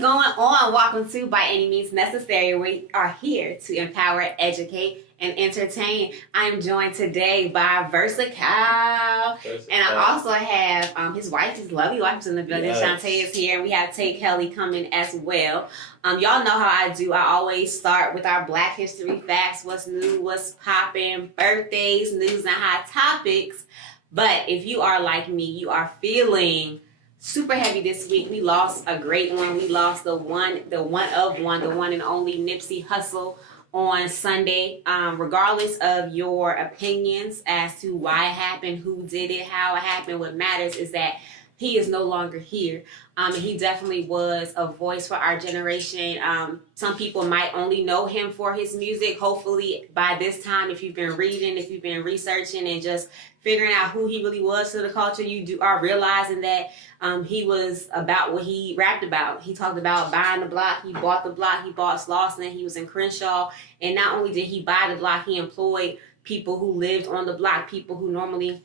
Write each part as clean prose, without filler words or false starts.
going on? Welcome to By Any Means Necessary. We are here to empower, educate, and entertain. I'm joined today by Versatile. And I also have his wife, his lovely wife is in the building. Yes. Shantae is here, and we have Tay Kelly coming as well. Y'all know how I do. I always start with our Black History facts, what's new, what's popping, birthdays, news, and hot topics. But if you are like me, you are feeling super heavy this week. We lost a great one. We lost the one and only Nipsey Hussle on Sunday. Regardless of your opinions as to why it happened, who did it, how it happened, what matters is that he is no longer here. And he definitely was a voice for our generation. Some people might only know him for his music. Hopefully by this time, if you've been reading, if you've been researching and just figuring out who he really was to the culture, you are realizing that he was about what he rapped about. He talked about buying the block. He bought the block. He bought Slauson. He was in Crenshaw. And not only did he buy the block, he employed people who lived on the block, people who normally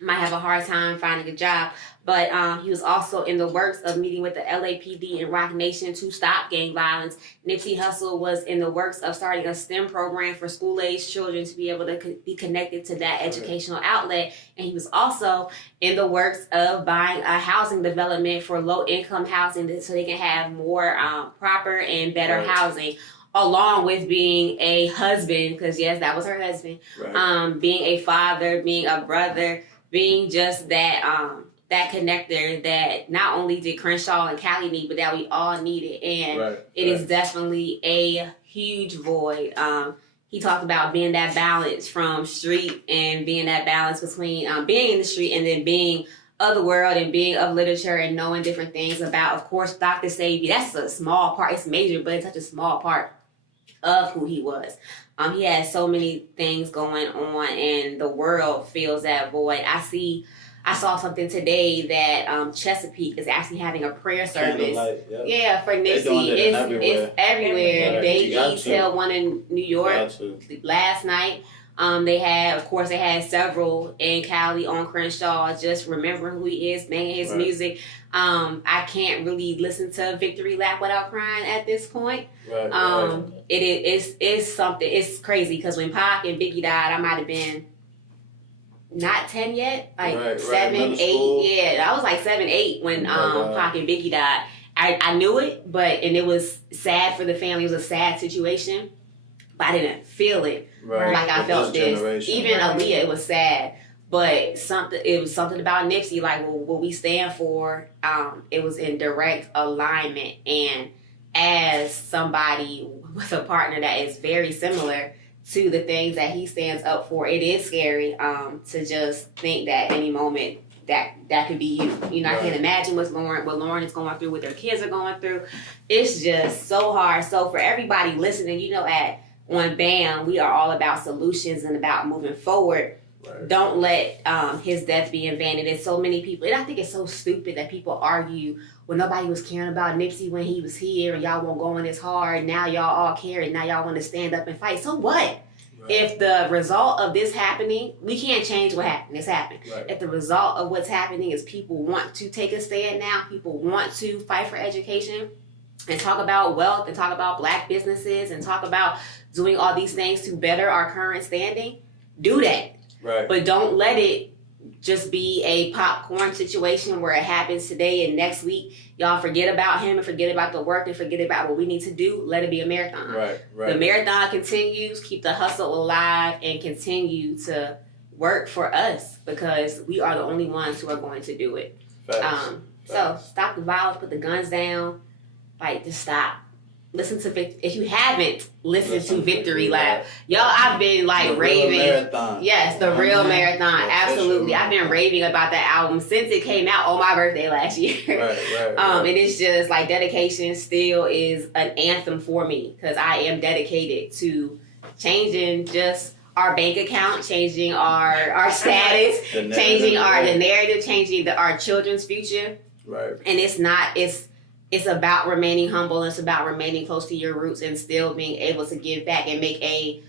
might have a hard time finding a job. But he was also in the works of meeting with the LAPD and Rock Nation to stop gang violence. Nipsey Hussle was in the works of starting a STEM program for school-age children to be able to be connected to that educational outlet. And he was also in the works of buying a housing development for low-income housing so they can have more proper and better housing, along with being a husband, because yes, that was her husband, being a father, being a brother, being just that connector that not only did Crenshaw and Cali need, but that we all needed. And it is definitely a huge void. He talked about being that balance from street and being that balance between being in the street and then being of the world and being of literature and knowing different things about, of course, Dr. Savy. That's a small part. It's major, but it's such a small part of who he was. He has so many things going on and the world feels that void. I saw something today that Chesapeake is actually having a prayer service. Yeah, for Nipsey. It's everywhere. They held one in New York last night. They had several in Cali on Crenshaw, just remembering who he is, banging his music. I can't really listen to Victory Lap without crying at this point. It's something. It's crazy because when Pac and Biggie died, I might have been not 10 yet, like 7, 8. Yeah, I was like 7, 8 when Pac and Biggie died. I knew it, and it was sad for the family. It was a sad situation, but I didn't feel it like I felt this. Even Aaliyah, it was sad. But it was something about Nipsey, like what we stand for, it was in direct alignment. And as somebody with a partner that is very similar to the things that he stands up for, it is scary to just think that any moment that could be you. You know, I can't imagine what Lauren is going through, what their kids are going through. It's just so hard. So for everybody listening, you know, on BAMN, we are all about solutions and about moving forward. Don't let his death be in vain. And there's so many people, and I think it's so stupid that people argue, well, nobody was caring about Nipsey when he was here, and y'all won't go in this hard. Now y'all all care, and now y'all want to stand up and fight. So what? If the result of this happening, we can't change what happened. It's happened. If the result of what's happening is people want to take a stand now, people want to fight for education and talk about wealth and talk about Black businesses and talk about doing all these things to better our current standing, do that. But don't let it just be a popcorn situation where it happens today and next week y'all forget about him and forget about the work and forget about what we need to do. Let it be a marathon. The marathon continues. Keep the hustle alive and continue to work for us because we are the only ones who are going to do it. So stop the violence, put the guns down, just stop. Listen to if you haven't listened to Victory Lap, y'all, I've been raving. Yes, the real marathon, absolutely. I've been raving about that album since it came out on my birthday last year. And it's just dedication still is an anthem for me because I am dedicated to changing just our bank account, changing our status, changing the narrative, changing our children's future. And it's about remaining humble. It's about remaining close to your roots and still being able to give back and make a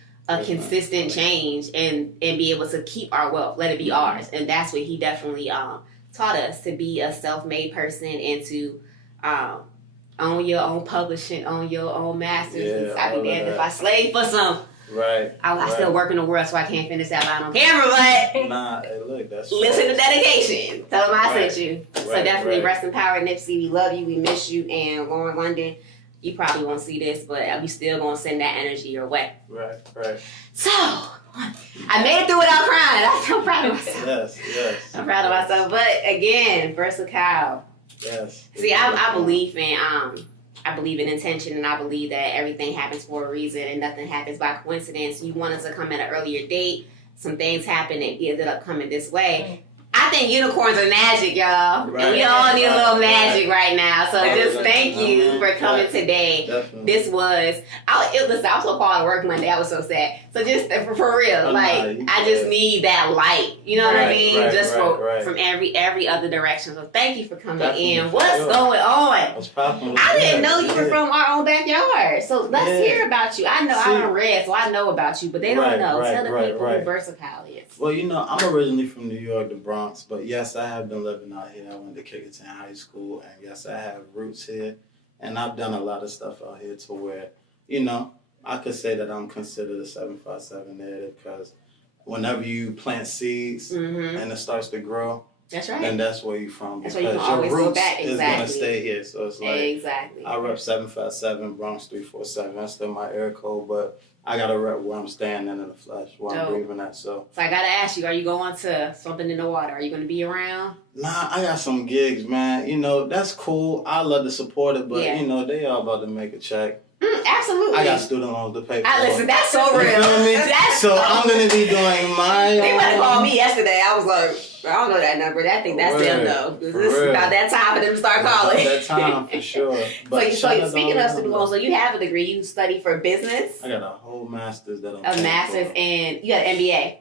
consistent change and be able to keep our wealth. Let it be ours. And that's what he definitely taught us, to be a self-made person and to own your own publishing, own your own masters. Yeah, I be damned if I slave for some. Right. I still work in the world, so I can't finish that line on camera, but nah, hey, look, that's listen to dedication. Tell them I Right. sent you. So Right, definitely right. rest in power, Nipsey. We love you. We miss you. And Lauren London, you probably won't see this, but we still gonna send that energy your way. Right, right. So I made it through without crying. I'm so proud of myself. Yes. I'm proud of myself. But again, versatile. Yes. See, I believe in I believe in intention, and I believe that everything happens for a reason and nothing happens by coincidence. You wanted to come at an earlier date. Some things happen and ended up coming this way. I think unicorns are magic, y'all. Right, and we all need a little right. magic right now. So just thank you for coming today. Definitely. This was, I was so called to work Monday. I was so sad. So just for real, I just need that light. You know what I mean? From every other direction. So thank you for coming in. What's going on? What's popping? I didn't know you were from our own backyard. So let's hear about you. I know I'm read, so I know about you, but they don't know. Tell the people who Versatile is. Well, I'm originally from New York, the Bronx, but yes, I have been living out here. I went to Kickerton High School, and yes, I have roots here, and I've done a lot of stuff out here to where, I could say that I'm considered a 757 native, because whenever you plant seeds and it starts to grow, that's right. then that's where you're from. That's because where you can always your roots go back. is going to stay here. So it's like, exactly. I rep 757, Bronx 347. That's still my area code, but I got to rep where I'm standing in the flesh, where I'm breathing at. So I got to ask you, are you going to something in the water? Are you going to be around? Nah, I got some gigs, man. That's cool. I love to support it, but, they all about to make a check. Absolutely. I got student loans to pay for. Listen, that's so real. You feel me? So I'm going to be doing my They went to call me yesterday. I was like, I don't know that number. I think that's them, though. This is about that time for them to start calling. About that time, for sure. But so speaking of student loans, so you have a degree. You study for business. I got a whole master's that I'm A master's, and you got an MBA.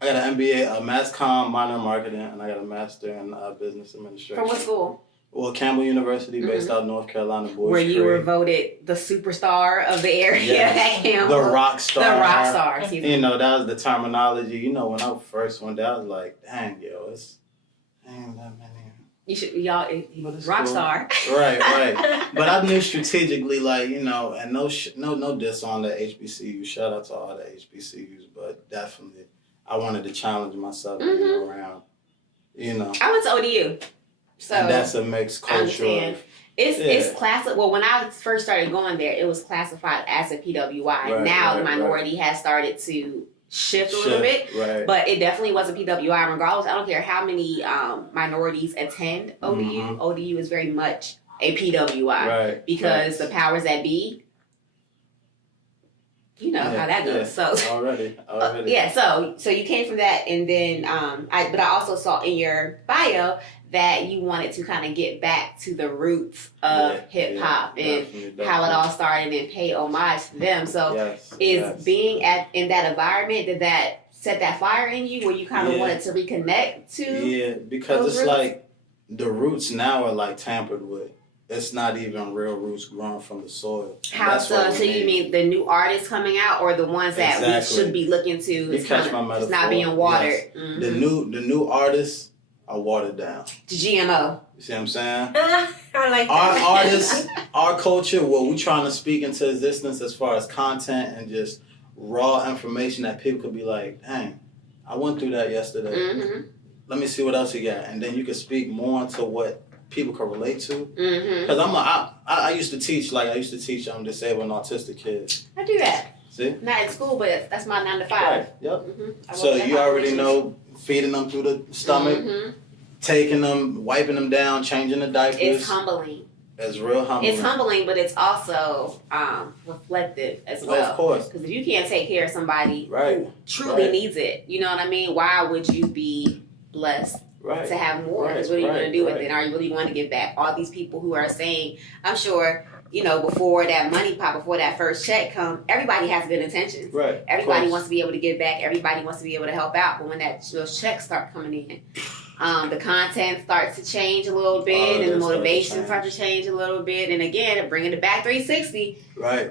I got an MBA, a Mass Comm, minor in marketing, and I got a master in business administration. From what school? Well, Campbell University, based out of North Carolina. Where you were voted the superstar of the area at Campbell. The rock star. The rock star. That was the terminology. When I first went there, I was like, dang, ain't that many. Rock star. Right. But I knew strategically, and no diss on the HBCU. Shout out to all the HBCUs, but definitely I wanted to challenge myself around, I went to ODU. So and that's a mixed culture. It's classic. Well, when I first started going there, it was classified as a PWI. Now the minority has started to shift a little bit, but it definitely was a PWI. Regardless, I don't care how many minorities attend ODU. ODU is very much a PWI because the powers that be. You know how that goes. So already. So you came from that, and then but I also saw in your bio that you wanted to kind of get back to the roots of hip hop and definitely. How it all started and pay homage to them. So being in that environment, did that set that fire in you where you kind of wanted to reconnect to? Yeah, because it's roots? Like the roots now are like tampered with. It's not even real roots growing from the soil. How so? So you mean the new artists coming out, or the ones that we should be looking to? You catch my metaphor. It's not being watered. Yes. The new artists are watered down. The GMO. You see what I'm saying? I like that. Our artists, our culture, what we're trying to speak into existence as far as content and just raw information that people could be like, dang, I went through that yesterday. Let me see what else you got, and then you can speak more into what people can relate to. Because I used to teach disabled and autistic kids. I do that. See? Not at school, but that's my 9 to 5. Right. Yep. So you already know, feeding them through the stomach, taking them, wiping them down, changing the diapers. It's humbling. It's real humbling. It's humbling, but it's also reflective as well. Of course. Because if you can't take care of somebody who truly needs it, you know what I mean? Why would you be blessed to have more? Because what are you going to do with it? Are you really going to give back? All these people who are saying, I'm sure, before that money pop, before that first check come, everybody has good intentions. Right. Everybody wants to be able to give back. Everybody wants to be able to help out. But when those checks start coming in, the content starts to change a little bit, and the motivation starts to change a little bit. And again, bringing it back 360. Right.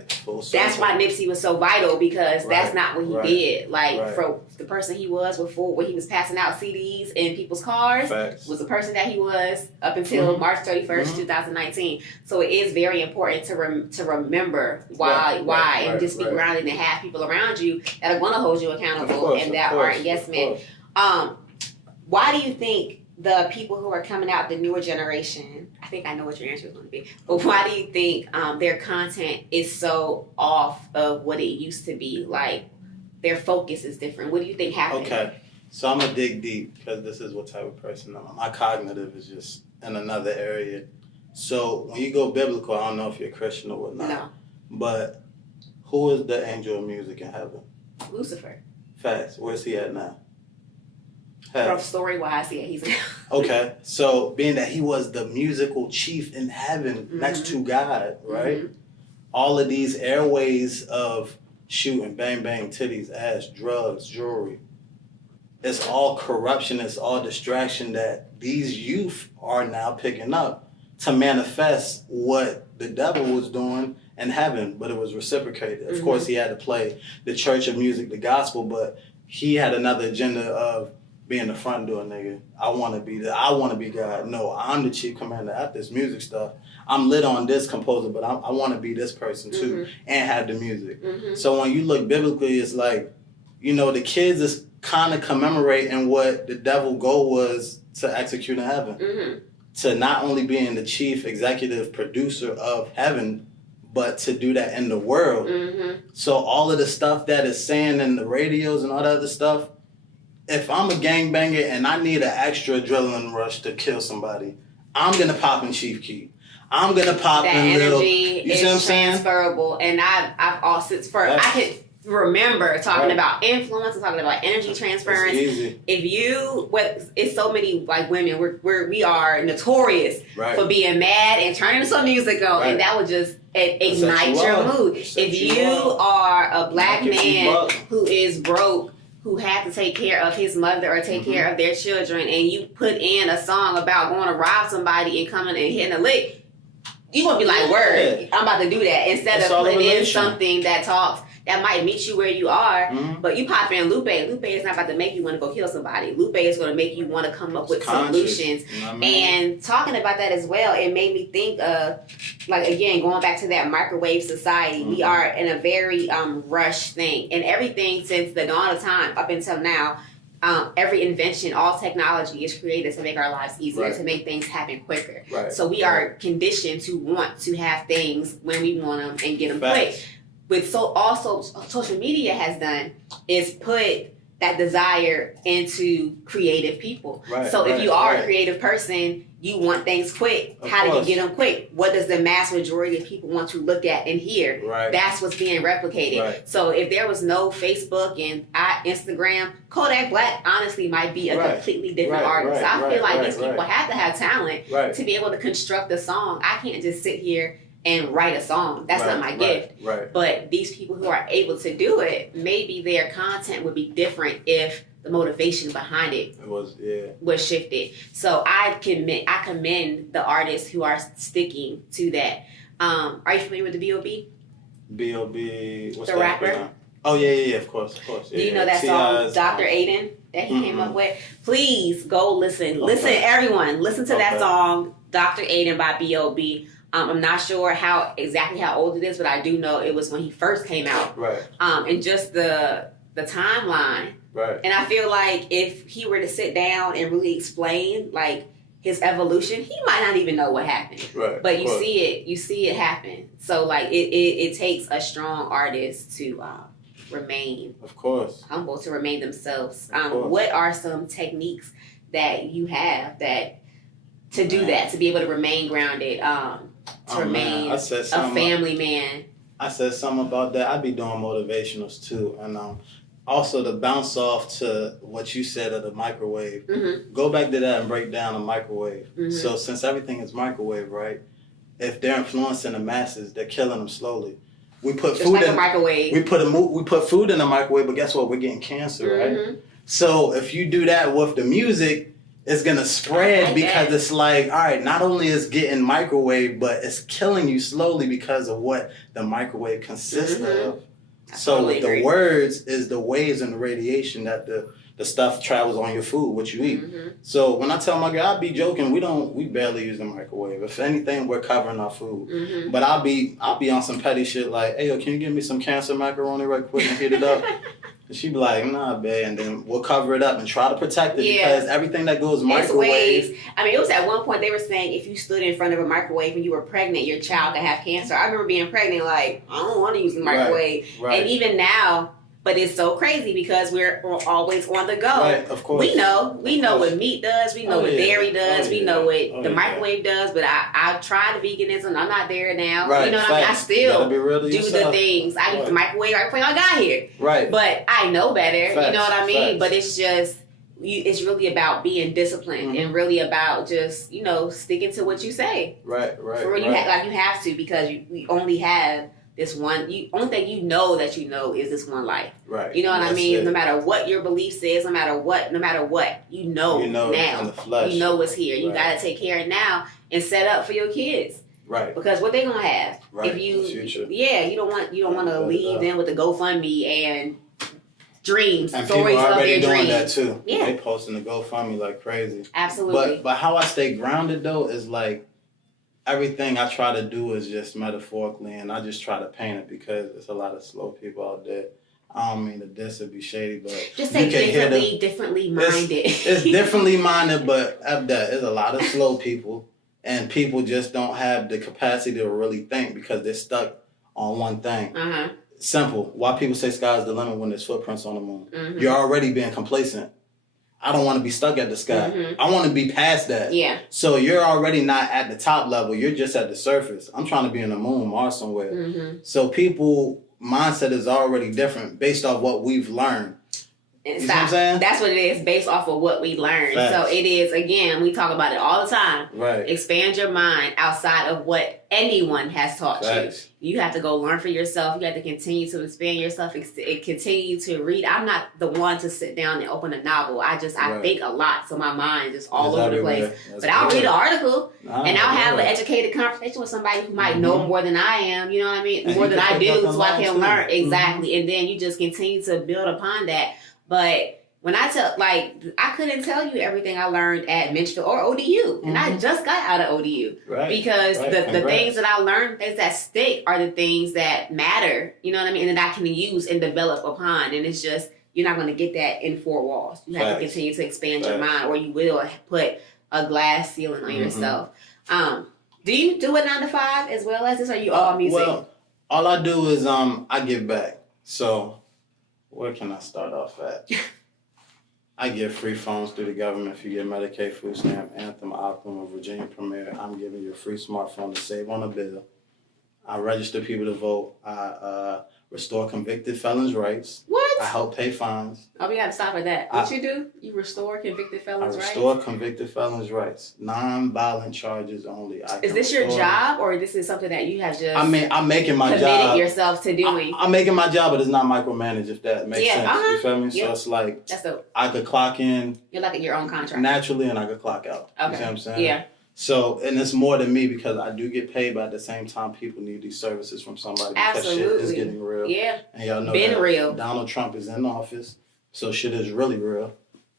That's why Nipsey was so vital, because that's not what he did. Like, for the person he was before, when he was passing out CDs in people's cars, was the person that he was up until March 31st, 2019. So it is very important to remember why, and just be grounded and have people around you that are going to hold you accountable and that are yes men. Why do you think the people who are coming out, the newer generation, I think I know what your answer is going to be, but why do you think their content is so off of what it used to be? Like, their focus is different. What do you think happened? Okay, so I'm going to dig deep, because this is what type of person I am. My cognitive is just in another area. So when you go biblical, I don't know if you're a Christian or whatnot. No. But who is the angel of music in heaven? Lucifer. Facts. Where's he at now? From story-wise, yeah, he's... Okay, so being that he was the musical chief in heaven next to God, right? All of these airways of shooting, bang, bang, titties, ass, drugs, jewelry, it's all corruption, it's all distraction that these youth are now picking up to manifest what the devil was doing in heaven, but it was reciprocated. Of course, he had to play the church of music, the gospel, but he had another agenda of being the front door nigga. I want to be God. No, I'm the chief commander at this music stuff. I'm lit on this composer, but I want to be this person too and have the music. So when you look biblically, it's like, the kids is kind of commemorating what the devil goal was to execute in heaven. To not only being the chief executive producer of heaven, but to do that in the world. So all of the stuff that is saying in the radios and all that other stuff, if I'm a gangbanger and I need an extra adrenaline rush to kill somebody, I'm going to pop in Chief Keef. I'm going to pop in Lil. That energy is transferable. And I've also, I can remember talking about influence and talking about energy transference. If you, it's so many like women, we are notorious for being mad and turning some music on, and that would just ignite your mood. If you are a black man who is broke, who had to take care of his mother or take care of their children, and you put in a song about going to rob somebody and coming and hitting a lick, you're going to be like, word, I'm about to do that. Instead of putting in something that might meet you where you are, but you pop in Lupe. Lupe is not about to make you want to go kill somebody. Lupe is going to make you want to come up with solutions. And talking about that as well, it made me think of, like, again, going back to that microwave society, we are in a very rushed thing. And everything since the dawn of time up until now, every invention, all technology is created to make our lives easier, to make things happen quicker. So we are conditioned to want to have things when we want them and get them quick. But also social media has done is put that desire into creative people. So if you are a creative person, you want things quick. How do you get them quick? What does the mass majority of people want to look at and hear? That's what's being replicated. So if there was no Facebook and Instagram, Kodak Black honestly might be a completely different artist. I feel like these people have to have talent to be able to construct a song. I can't just sit here and write a song. That's not my gift. But these people who are able to do it, maybe their content would be different if the motivation behind it was shifted. So I commend the artists who are sticking to that. Are you familiar with the B.O.B.? B.O.B. What's the rapper? Oh, yeah, of course. Do you know that song, Dr. Aiden, that he came up with? Please go listen. Listen, everyone. Listen to that song, Dr. Aiden by B.O.B. I'm not sure exactly how old it is, but I do know it was when he first came out. And just the timeline. And I feel like if he were to sit down and really explain like his evolution, he might not even know what happened. But you see it happen. So like it takes a strong artist to remain humble, to remain themselves. What are some techniques that you have to do that, to be able to remain grounded? To remain a family man. I said something about that. I be doing motivationals too, and also to bounce off to what you said of the microwave. Go back to that and break down the microwave. So since everything is microwave, right? if they're influencing the masses, they're killing them slowly. We put just food like in a microwave. We put food in the microwave, but guess what? We're getting cancer, right? So if you do that with the music, it's gonna spread because it's like, all right, not only is getting microwave, but it's killing you slowly because of what the microwave consists of. So with the words is the waves and the radiation that the stuff travels on your food, what you eat. So when I tell my girl, I be joking, we barely use the microwave. If anything, we're covering our food. But I'll be on some petty shit like, hey yo, can you give me some cancer macaroni right quick and heat it up? And she be like, nah, babe, and then we'll cover it up and try to protect it because everything that goes microwave. I mean, it was at one point they were saying if you stood in front of a microwave when you were pregnant, your child could have cancer. I remember being pregnant, like, I don't want to use the microwave. Right. And even now, but it's so crazy because we're always on the go. Right, of course. We know what meat does. We know what dairy does. We know what the microwave does. But I tried the veganism. I'm not there now. Right, you know what I mean? I still do yourself. the things. I use the microwave right before I got here. Right. But I know better. Facts, you know what I mean? facts. But it's just, it's really about being disciplined and really about just, sticking to what you say. Right. For real, you have to because we only have this one. Only thing you know is this one life. Right. You know what I mean? No matter what your belief says, no matter what, you know now. In the flesh. You know what's here. You gotta take care of it now and set up for your kids. Right. Because what they gonna have if you? The future. Yeah, you don't want to leave them with the GoFundMe and dreams, and stories people are already of their doing dreams. that too. Yeah. They posting the GoFundMe like crazy. Absolutely. But how I stay grounded though is like everything I try to do is just metaphorically, and I just try to paint it because there's a lot of slow people out there. I don't mean to diss or be shady, but just say differently minded. It's differently minded, but at that, there's a lot of slow people, and people just don't have the capacity to really think because they're stuck on one thing. Simple. Why people say sky's the limit when there's footprints on the moon? You're already being complacent. I don't want to be stuck at the sky. I want to be past that. Yeah. So you're already not at the top level. You're just at the surface. I'm trying to be in the moon, Mars somewhere. So people mindset is already different based off what we've learned. And you know what I'm saying? That's what it is, based off of what we learned. Facts. So it is, again, we talk about it all the time. Right. Expand your mind outside of what anyone has taught Facts. you. You have to go learn for yourself. You have to continue to expand yourself and continue to read. I'm not the one to sit down and open a novel. I think a lot, so my mind is all over the place. But I'll read an article and I'll have an educated conversation with somebody who might know more than I am. You know what I mean? And more than I do, so I can learn. Too. Exactly. And then you just continue to build upon that. But when I I couldn't tell you everything I learned at Menchville or ODU. And I just got out of ODU. Right. Because the things that I learned, things that stick, are the things that matter. You know what I mean? And that I can use and develop upon. And it's just, you're not going to get that in four walls. You have to continue to expand your mind, or you will put a glass ceiling on yourself. Do you do a 9 to 5 as well as this, or are you all music? Well, all I do is I give back. So where can I start off at? I give free phones through the government if you get Medicaid, food stamp, Anthem, Optum, or Virginia Premier. I'm giving you a free smartphone to save on a bill. I register people to vote. I restore convicted felons' rights. What? I help pay fines. Oh, we got to stop at that. What you do? You restore convicted felons' rights? I restore convicted felons' rights. Non-violent charges only. Is this your job, or this is something that you have just I'm making my committed job. yourself to doing? I'm making my job, but it's not micromanaged, if that makes sense. You feel me? Yep. So it's like That's dope. I could clock in. You're like your own contract. Naturally, and I could clock out. Okay. You see what I'm saying? Yeah. So, and it's more than me because I do get paid, but at the same time, people need these services from somebody because shit is getting real. Yeah. And y'all know Been real. Donald Trump is in office, so shit is really real.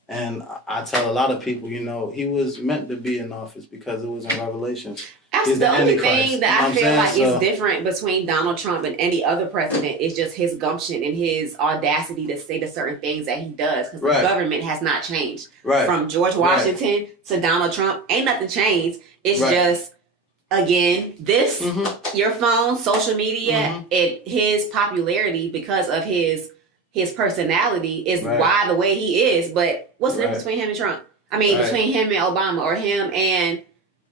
And I tell a lot of people, he was meant to be in office because it was in Revelations. That's the only thing that I feel like is different between Donald Trump and any other president is just his gumption and his audacity to say the certain things that he does, because the government has not changed. Right. From George Washington to Donald Trump, ain't nothing changed. It's just, again, this, your phone, social media, and his popularity because of his personality is why the way he is. But what's the difference between him and Trump? I mean, between him and Obama, or him and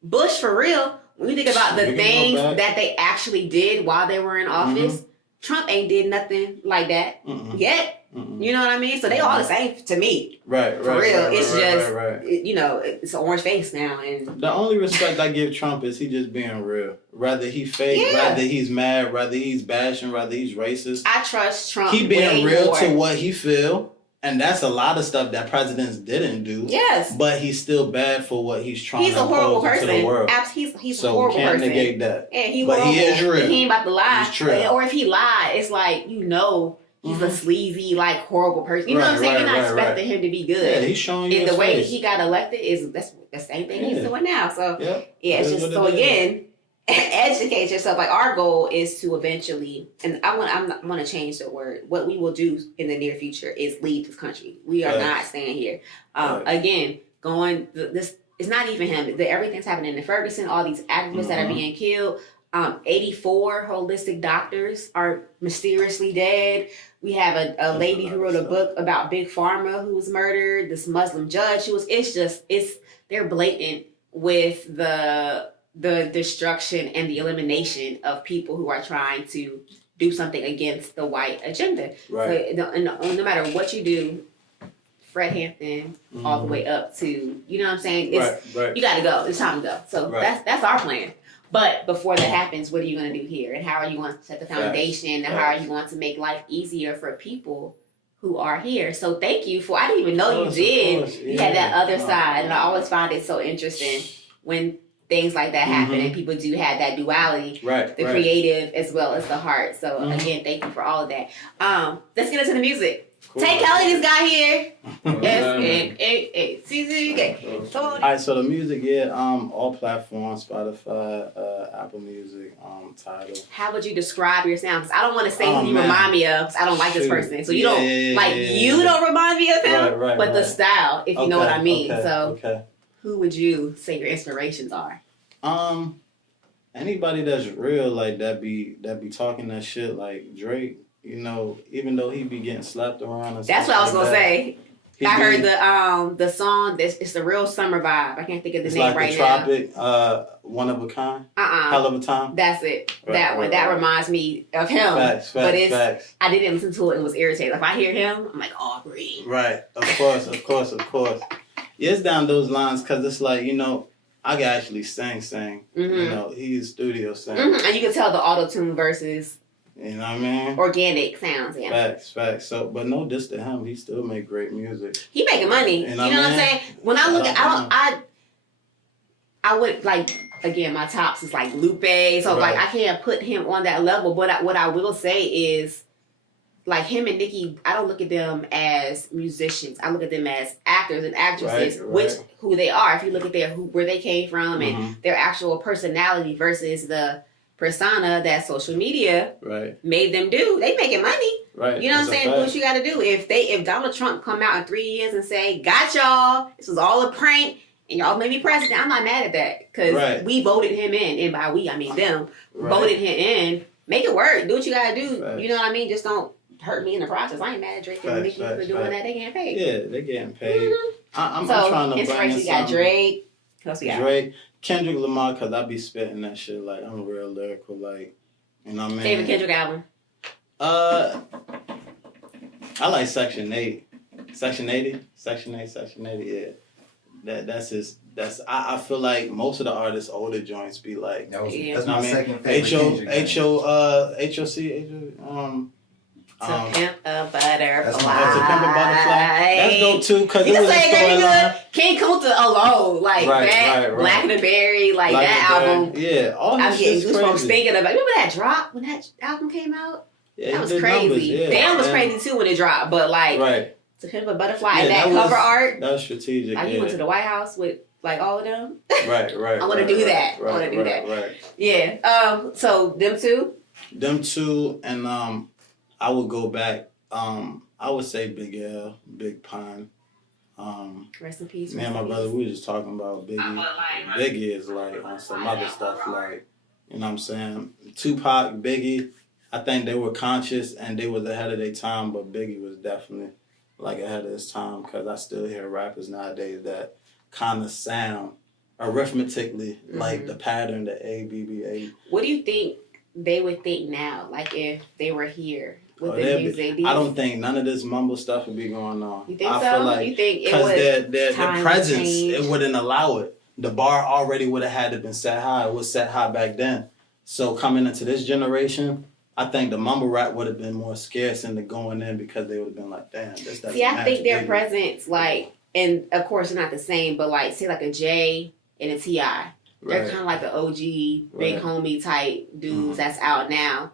Bush, for real. When you think about the things that they actually did while they were in office, Trump ain't did nothing like that yet. You know what I mean? So they all the same to me. Right. For real. Right, it's right, just, right. It's an orange face now. And the only respect I give Trump is he just being real. Rather he fake, rather he's mad, rather he's bashing, rather he's racist. I trust Trump. He being real more. to what he feel. And that's a lot of stuff that presidents didn't do. Yes. But he's still bad for what he's trying he's to a horrible impose person. into the world. He's so a horrible we can't person. negate that. Yeah, but horrible. He is real. He ain't about to lie. He's true. Or if he lied, it's like, he's a sleazy, like, horrible person. You know what I'm saying? You're not expecting him to be good. Yeah, he's showing you and his the way face. he got elected that's the same thing he's doing now. So, it's just, so again, educate yourself. Like, our goal is to eventually, and I want to change the word. What we will do in the near future is leave this country. We are not staying here. Again, this it's not even him. Everything's happening in Ferguson. All these activists that are being killed. 84 holistic doctors are mysteriously dead. We have a lady who wrote a book about Big Pharma who was murdered. This Muslim judge who was. They're blatant with the destruction and the elimination of people who are trying to do something against the white agenda. Right. So no matter what you do, Fred Hampton all the way up to, you know what I'm saying? Right. You got to go. It's time to go. So that's our plan. But before that happens, what are you going to do here? And how are you going to set the foundation? And how are you going to make life easier for people who are here? So thank you I didn't even know you did. You had that other side. And I always find it so interesting when things like that happen and people do have that duality, the creative as well as the heart. So again, thank you for all of that. Let's get into the music. Cool. Tay Kelly just got here. S-N-A-A-C-Z-K. All right, so the music, all platforms, Spotify, Apple Music, Tidal. How would you describe your sound? Because I don't want to say who you remind me of, because I don't like this person. So you you don't remind me of him, but the style, if you know what I mean. Who would you say your inspirations are? Anybody that's real, like that be talking that shit, like Drake. You know, even though he be getting slapped around. And that's what I was gonna say. I heard the song. It's the real summer vibe. I can't think of the name right now. Tropic, One of a Kind. Hell of a Time. That's it. That one. That reminds me of him. Facts. I didn't listen to it and was irritated. If I hear him, I'm like, Aubrey. Right. Of course. Yeah, it's down those lines because it's like, I can actually sing. You know, he's studio sing. And you can tell the auto-tune versus. You know what I mean? Organic sounds, Facts. So, but no diss to him. He still make great music. He making money. You know what I'm saying? When I look at, I would like, again, my tops is like Lupe. So like, I can't put him on that level. But what I will say is, like him and Nicki, I don't look at them as musicians. I look at them as actors and actresses, who they are. If you look at where they came from and their actual personality versus the persona that social media made them do. They making money. Right. You know what I'm saying? Do what you got to do. If Donald Trump come out in 3 years and say, got y'all, this was all a prank, and y'all made me president, I'm not mad at that. Because we voted him in. And by we, I mean them. Voted him in. Make it work. Do what you got to do. You know what I mean? Just don't hurt me in the process. I ain't mad at Drake and Nicki for doing that. They getting paid. Yeah, they getting paid. I'm trying to bring in we got Drake. Who else we got? Drake. Kendrick Lamar, because I be spitting that shit like I'm real lyrical, like, you know what I mean? Favorite Kendrick album? I like Section 8. Section 80, yeah. I feel like most of the artists' older joints be like, that's my second favorite. To Pimp a Butterfly. To Pimp a Butterfly. That's dope too, because it was a storyline. King Kunta alone, like that, Black and the Berry, like that album. Yeah, all this I'm getting goosebumps crazy. thinking about. Remember that drop when that album came out? Yeah, that was crazy. Numbers, Damn was crazy too when it dropped, but like To Pimp a Butterfly and that cover art. That was strategic. Like you went to the White House with like all of them. Right. I want to do that. I want to do that. Right. Yeah. So them two, and I would go back. I would say Big L, Big Pun. Rest in peace. Me and my brother, we were just talking about Biggie. Biggie is like on some other stuff, like, you know what I'm saying? Tupac, Biggie, I think they were conscious and they was ahead of their time, but Biggie was definitely like ahead of his time, because I still hear rappers nowadays that kind of sound arithmetically like the pattern, the A, B, B, A. What do you think they would think now, like if they were here with the music? I don't think none of this mumble stuff would be going on. You think I so? feel like you think because their presence, change? it wouldn't allow it. The bar already would have had to been set high. It was set high back then. So coming into this generation, I think the mumble rap would have been more scarce into going in because they would have been like, damn, this doesn't See, I think their big. presence, like, and of course they're not the same, but like, say like a J and a T.I. They're kind of like the OG, big homie type dudes that's out now.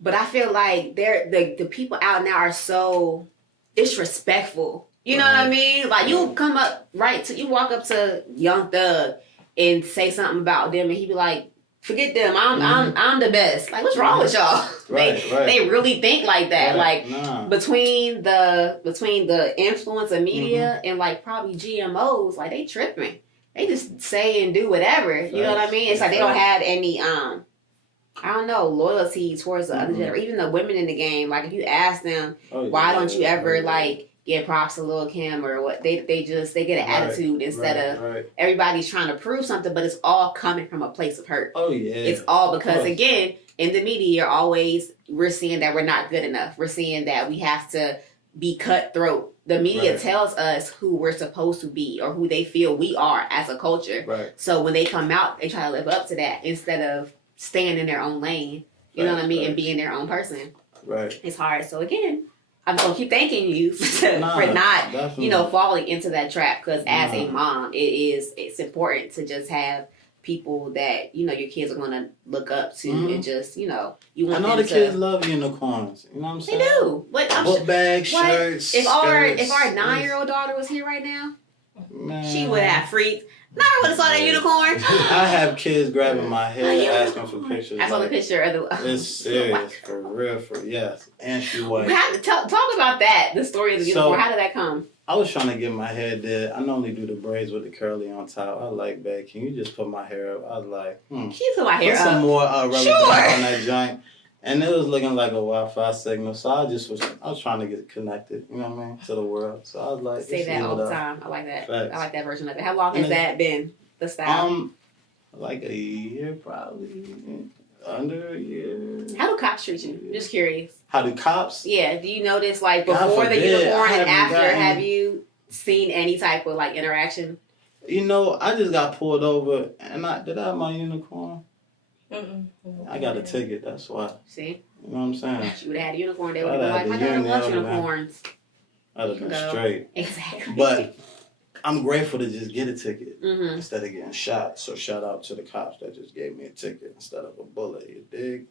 But I feel like the people out now are so disrespectful. You know what I mean? Like you come up you walk up to Young Thug and say something about them, and he be like, "Forget them. I'm the best." Like, what's wrong with y'all? They really think like that. Like between the influence of media and like probably GMOs, like they tripping. They just say and do whatever. You know what I mean? It's like they don't have any I don't know, loyalty towards the other generation. Even the women in the game, like if you ask them, why don't you ever like give props to Lil' Kim or what, they get an attitude instead of everybody's trying to prove something, but it's all coming from a place of hurt. Oh yeah. It's all because again, in the media we're seeing that we're not good enough. We're seeing that we have to be cutthroat. The media tells us who we're supposed to be or who they feel we are as a culture. Right. So when they come out, they try to live up to that instead of staying in their own lane. You know what I mean? And being their own person. Right. It's hard. So again, I'm going to keep thanking you for not, definitely. falling into that trap. Because as a mom, it's important to just have people that, your kids are going to look up to and just, you want I know the kids love unicorns. You know what I'm saying? They do. But book bags, shirts, if our 9-year-old daughter was here right now, she would have freaked. No, I would have saw that unicorn. I have kids grabbing my head asking for pictures. I saw the picture of the. It's serious, for real, yes. And she white. Talk about that. The story of the unicorn. How did that come? I was trying to get my hair did. I normally do the braids with the curly on top. I was like, babe, can you just put my hair up? I was like, Can you put my hair up? Put some more rubber band on that joint. And it was looking like a Wi-Fi signal, so I was trying to get connected, you know what I mean, to the world. So I was like, say that all the time. I like that. Facts. I like that version of it. How long has that been? The style? Like a year, probably under a year. How do cops treat you? I'm just curious. How do cops? Yeah. Do you notice like before the unicorn and after? Have you seen any type of like interaction? I just got pulled over, and did I have my unicorn? I got a ticket, that's why. See? You know what I'm saying? You would have had a unicorn, they would have been like, my daughter loves unicorns. I'd have been straight. Exactly. But I'm grateful to just get a ticket instead of getting shot. So shout out to the cops that just gave me a ticket instead of a bullet, you dig?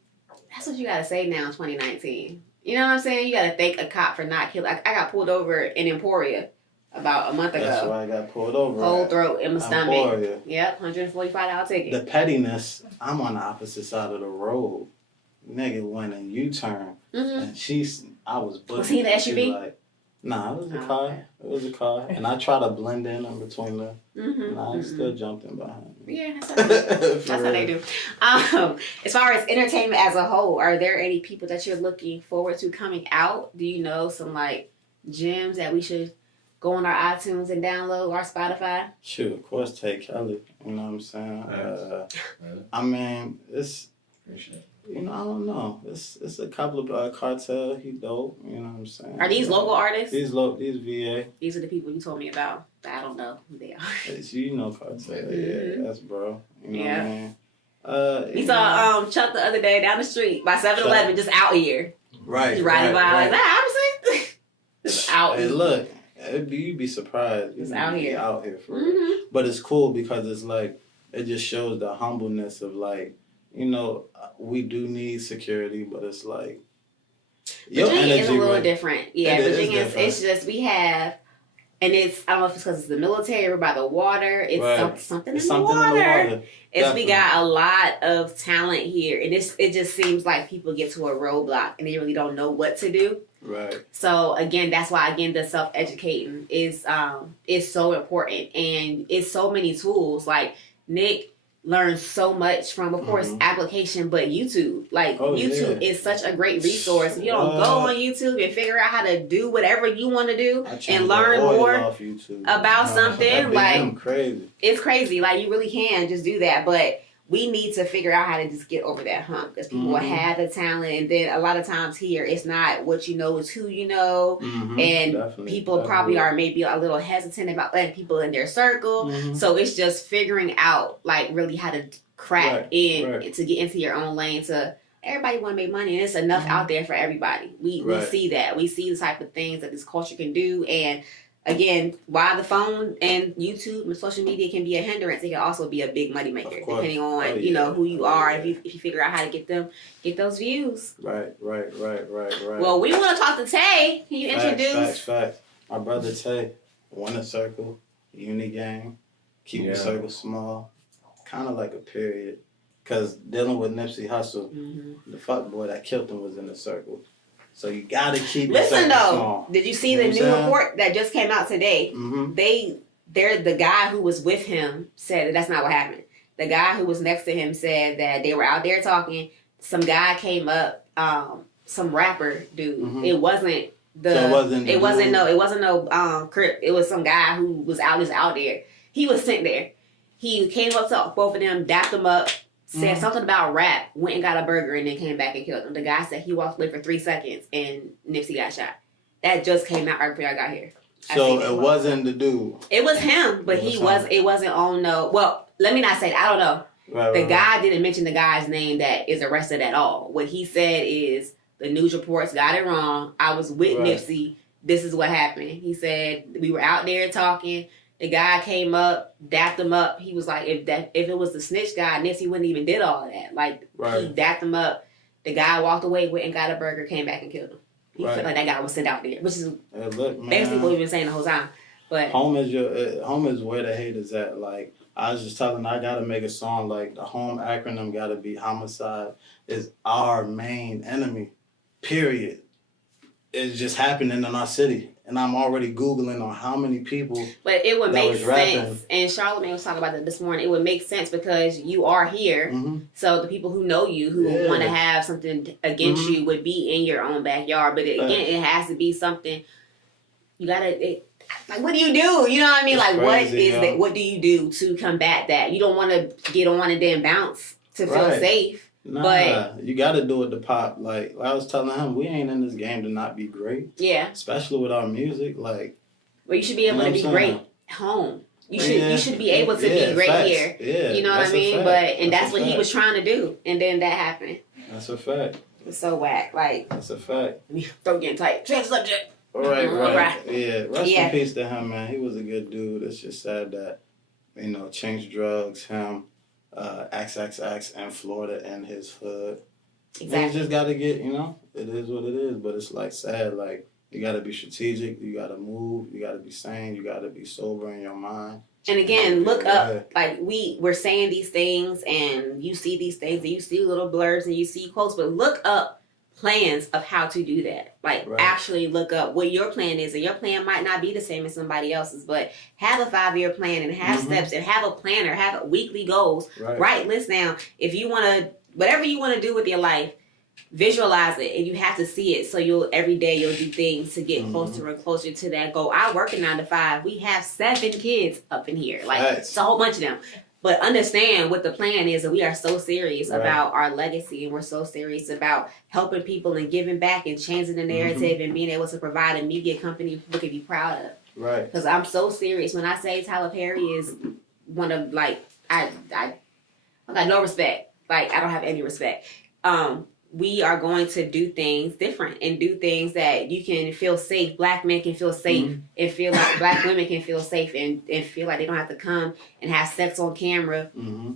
That's what you gotta say now in 2019. You know what I'm saying? You gotta thank a cop for not killing. I got pulled over in Emporia about a month ago. That's why I got pulled over. Whole throat in my stomach. Emporia. Yep, $145 ticket. The pettiness, I'm on the opposite side of the road. Nigga went in U-turn. And I was booking. Was he in the SUV? Nah, it was a car. Okay. It was a car. And I tried to blend in between them. And I still jumped in behind. Yeah, that's how they do. As far as entertainment as a whole, are there any people that you're looking forward to coming out? Do you know some like gems that we should go on our iTunes and download or Spotify? Shoot, of course, Tay Kelly. You know what I'm saying? I mean, it's... I don't know. It's a couple of Cartel. He dope. You know what I'm saying? Are these local artists? These VA. These are the people you told me about. But I don't know who they are. Cartel. Yeah, that's bro. You know what I mean? We saw Chuck the other day down the street by 7-Eleven, just out here. Right. Just riding by like, obviously. Just out. Hey, look, you'd be surprised. It's out here. Out here for real. But it's cool because it's like it just shows the humbleness of like. We do need security, but it's like Virginia is a little different. Yeah, Virginia it's just we have, and I don't know if it's because it's the military, we're by the water. It's something in the water. We got a lot of talent here, and it just seems like people get to a roadblock and they really don't know what to do. Right. So again, that's why the self-educating is so important, and it's so many tools. Like Nick learn so much from, of course, application, but YouTube. Like, YouTube is such a great resource. If you don't go on YouTube and figure out how to do whatever you want to do and learn more about something, like, crazy. It's crazy. Like, you really can just do that. But we need to figure out how to just get over that hump because people will have the talent, and then a lot of times here it's not what you know, it's who you know, and people probably are maybe a little hesitant about letting people in their circle. So it's just figuring out like really how to crack in to get into your own lane. To everybody want to make money, and it's enough out there for everybody. We see that, we see the type of things that this culture can do, and again, while the phone and YouTube and social media can be a hindrance, it can also be a big money maker, depending on you know who you are. If you figure out how to get those views. Right. Well, we want to talk to Tay. Can you introduce? Facts. My brother Tay, Winner Circle, Uni Gang, keep the circle small, kind of like a period. Cause dealing with Nipsey Hussle, the fuck boy that killed him was in the circle. So you gotta keep. Listen though, small. Did you see the new report that just came out today? They're the guy who was with him said that that's not what happened. The guy who was next to him said that they were out there talking. Some guy came up, some rapper dude. It wasn't the. So it wasn't no Crip. It was some guy who was out there. He was sitting there. He came up to both of them, dapped them up. Said something about rap, went and got a burger, and then came back and killed him. The guy said he walked away for 3 seconds, and Nipsey got shot. That just came out right before I got here. So it wasn't the dude. It was him, but it wasn't on no. Well, let me not say that. I don't know. The guy didn't mention the guy's name that is arrested at all. What he said is the news reports got it wrong. I was with Nipsey. This is what happened. He said we were out there talking. The guy came up, dapped him up. He was like, if it was the snitch guy, Nipsey wouldn't even did all of that. Like, he dapped him up. The guy walked away, went and got a burger, came back and killed him. He felt like that guy was sent out there, which is basically what we've been saying the whole time. But home is where the hate is at. Like, I was just telling, I gotta make a song like the home acronym gotta be homicide is our main enemy. Period. It's just happening in our city. And I'm already Googling on how many people. But it would make sense. And Charlamagne was talking about that this morning. It would make sense because you are here. So the people who know you, who want to have something against you, would be in your own backyard. But it has to be something. You gotta. Like, what do you do? You know what I mean? It's like, crazy, what do you do to combat that? You don't want to get on and then bounce to feel safe. Nah, but you got to do it to pop. Like I was telling him, we ain't in this game to not be great. Yeah. Especially with our music, like. Well, you should be able to be great home. You should be able to be great here. Yeah. You know what I mean? That's what he was trying to do, and then that happened. That's a fact. It's so whack. Like. That's a fact. Throat getting tight. Change subject. Right. Yeah. Rest in peace to him, man. He was a good dude. It's just sad that, change drugs, him. XXX in Florida and his hood. Exactly. You just got to get, it is what it is. But it's like sad. Like, you got to be strategic. You got to move. You got to be sane. You got to be sober in your mind. And again, look up. Like, we're saying these things and you see these things and you see little blurbs and you see quotes. But look up plans of how to do that. Like, actually look up what your plan is. And your plan might not be the same as somebody else's, but have a 5-year plan and have steps and have a planner, have weekly goals. Write lists down. If you want to, whatever you want to do with your life, visualize it, and you have to see it. So every day you'll do things to get closer and closer to that goal. I work a 9 to 5. We have 7 kids up in here. Like, it's a whole bunch of them. But understand what the plan is, and we are so serious about our legacy, and we're so serious about helping people and giving back and changing the narrative and being able to provide a media company people can be proud of. Right. Because I'm so serious when I say Tyler Perry is one of, like, I got no respect. Like, I don't have any respect. We are going to do things different and do things that you can feel safe. Black men can feel safe and feel like Black women can feel safe and feel like they don't have to come and have sex on camera,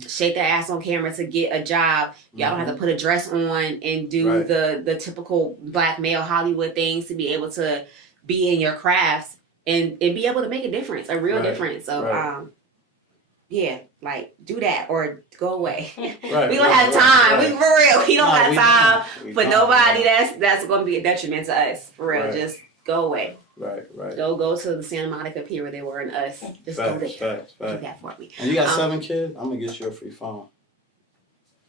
shake their ass on camera to get a job. Y'all don't have to put a dress on and do the typical Black male Hollywood things to be able to be in your crafts and be able to make a difference, a real difference. So, like, do that or go away. We don't have time. We for real. We don't have time for nobody that's going to be a detriment to us. For real. Just go away. Right. Go to the Santa Monica Pier where they were in us. Just go there. Facts. Do that for me. And you got 7 kids? I'm going to get you a free phone.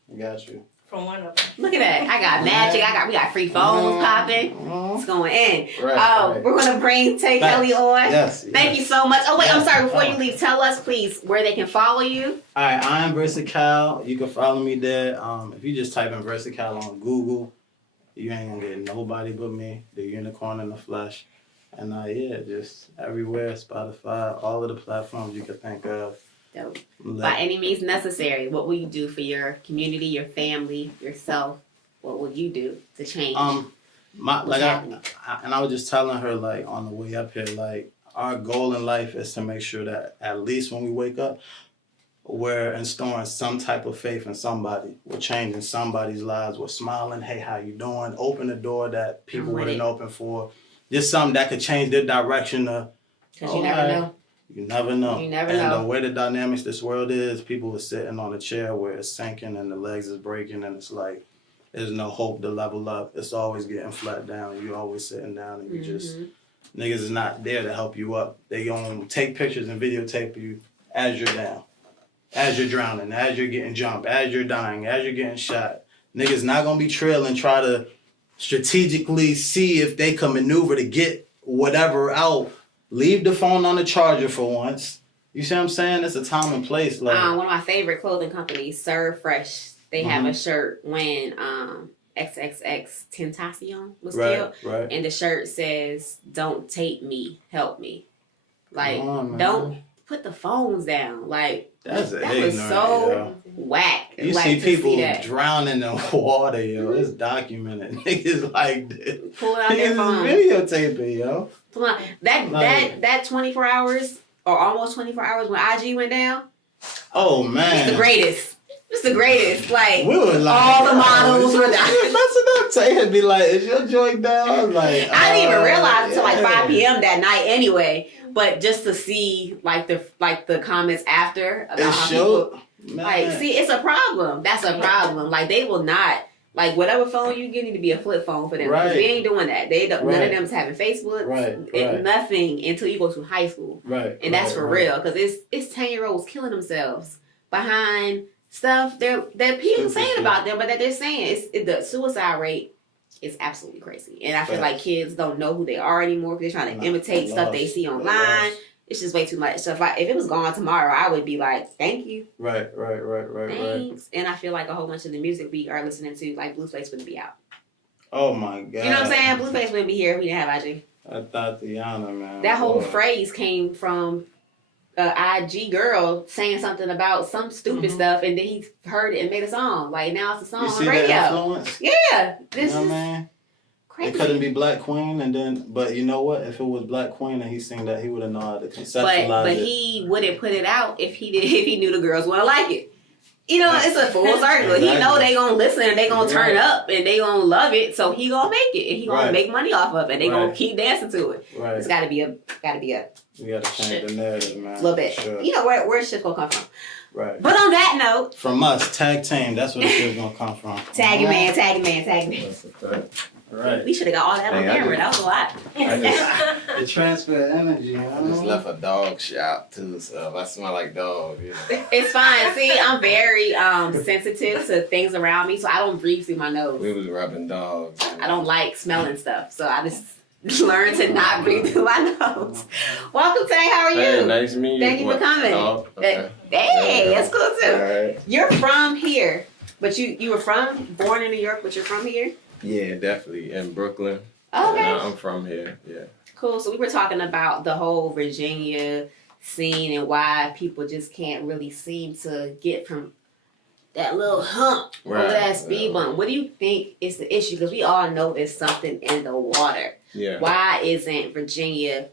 I got you. from one of them. Look at that. I got magic. We got free phones popping. It's going in. Right. We're going to bring Tay Kelly on. Yes. Thank you so much. Oh, wait, I'm sorry. Before you leave, tell us, please, where they can follow you. All right, I'm Versatile. You can follow me there. If you just type in Versatile on Google, you ain't going to get nobody but me, the unicorn in the flesh. And just everywhere, Spotify, all of the platforms you could think of. Dope. By any means necessary, what will you do for your community, your family, yourself? What will you do to change? I was just telling her like on the way up here, like our goal in life is to make sure that at least when we wake up, we're instilling some type of faith in somebody. We're changing somebody's lives. We're smiling. Hey, how you doing? Open the door that people wouldn't open for. Just something that could change their direction. Because you never know. You never know. You never know. And the way the dynamics this world is, people are sitting on a chair where it's sinking and the legs is breaking and it's like there's no hope to level up. It's always getting flat down. You always sitting down and you just niggas is not there to help you up. They gonna take pictures and videotape you as you're down, as you're drowning, as you're getting jumped, as you're dying, as you're getting shot. Niggas not gonna be trailing, try to strategically see if they can maneuver to get whatever out. Leave the phone on the charger for once. You see what I'm saying? It's a time and place. Like one of my favorite clothing companies, Serve Fresh, they have a shirt when XXX Tentacion was killed. Right. And the shirt says, "Don't tape me, help me." Like, don't put the phones down. Like, that was so whack. You see people drowning in water, yo. It's documented. Niggas like this. Pulling out their phone. Videotaping, yo. That 24 hours or almost 24 hours when IG went down. Oh man, it's the greatest. It's the greatest. Like, we were like all the models were down. Messing up. Tay be like, "Is your joint down?" I was like, I didn't even realize until like 5 p.m. that night anyway. But just to see like the comments after about how people see, it's a problem. That's a problem. Like, they will not. Like, whatever phone you get need to be a flip phone for them. Because we ain't doing that. They don't, none of them is having Facebook. Nothing until you go to high school. And that's for real. Because it's 10-year-olds killing themselves behind stuff that people saying about them, but that they're saying. The suicide rate is absolutely crazy. And I feel like kids don't know who they are anymore because they're trying to imitate stuff they see online. It's just way too much. So if it was gone tomorrow, I would be like, thank you. Right. Thanks. And I feel like a whole bunch of the music we are listening to, like Blueface wouldn't be out. Oh my God. You know what I'm saying? Blueface wouldn't be here if we didn't have IG. I thought Tiana, man. That whole phrase came from an IG girl saying something about some stupid stuff, and then he heard it and made a song. Like, now it's a song on radio. That influence? Yeah. This is man. crazy. It couldn't be Black Queen, but you know what? If it was Black Queen and he sang that, he would have known how to conceptualize it. But he wouldn't put it out if he knew the girls wouldn't like it. You know, it's a full circle. Exactly. He know they gonna listen and they gonna turn up and they gonna love it, so he gonna make it and he gonna make money off of it. And they gonna keep dancing to it. Right. It's gotta be a. We gotta change the narrative, man. A little bit. Sure. You know where's shit gonna come from. Right. But on that note, from us, tag team. That's where the shit's gonna come from. Tag your man. That's a fact. Right. We should have got all that on camera. That was a lot. The transfer energy. I just left a dog shop too, so I smell like dog. You know? It's fine. See, I'm very sensitive to things around me, so I don't breathe through my nose. We was rubbing dogs. I don't like smelling stuff, so I just learned to not breathe through my nose. Welcome, Tay. How are you? Hey, nice to meet you. Thank you for coming. Oh, okay. Hey, that's cool too. Right. You're from here, but you were born in New York, but you're from here? Yeah, definitely. In Brooklyn. Okay. I'm from here, yeah. Cool. So we were talking about the whole Virginia scene and why people just can't really seem to get from that little hump over that speed bump. What do you think is the issue? Because we all know there's something in the water. Yeah. Why isn't Virginia?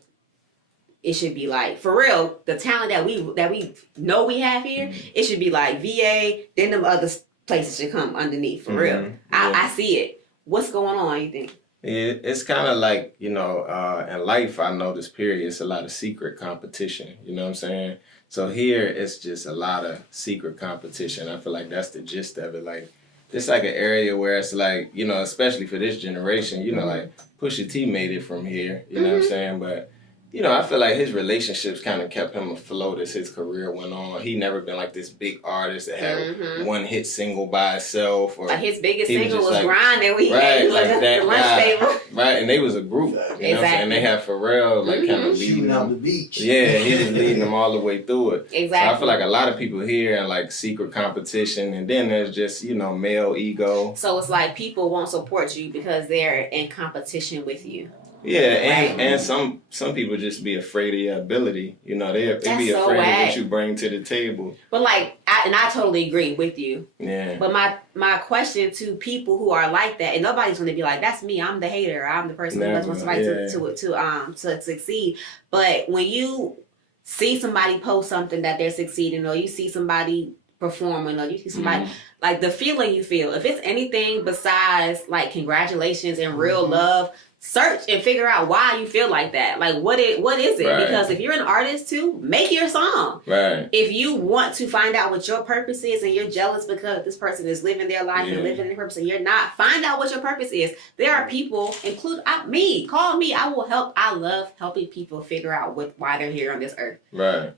It should be like, for real, the talent that we know we have here. It should be like VA. Then them other places should come underneath. For real, yeah. I see it. What's going on? You think? It's kind of like, you know, in life, I know this period, it's a lot of secret competition. You know what I'm saying? So here, it's just a lot of secret competition. I feel like that's the gist of it. Like, it's like an area where it's like, you know, especially for this generation, you know, like Pusha T made it from here. You know what I'm saying? But you know, I feel like his relationships kind of kept him afloat as his career went on. He never been like this big artist that had one hit single by itself. Or like his biggest single was like, Grind that we right, had like at that the lunch guy, table. right? And they was a group, you know what I'm saying? And they had Pharrell like kind of leading Shooting out them. the beach. Yeah, he was leading them all the way through it. Exactly. So I feel like a lot of people here in like secret competition, and then there's just, you know, male ego. So it's like people won't support you because they're in competition with you. Yeah, and some people just be afraid of your ability. You know, they be so afraid whack. of what you bring to the table. But like, I totally agree with you. Yeah. But my question to people who are like that, and nobody's going to be like, "That's me. I'm the hater. I'm the person who doesn't want somebody to succeed." But when you see somebody post something that they're succeeding, or you see somebody performing, or you see somebody like the feeling you feel, if it's anything besides like congratulations and real love. Search and figure out why you feel like that. Like, what is it? Right. Because if you're an artist too, make your song. Right. If you want to find out what your purpose is and you're jealous because this person is living their life and living their purpose and you're not, find out what your purpose is. There are people, include me, call me. I will help. I love helping people figure out why they're here on this earth. Right.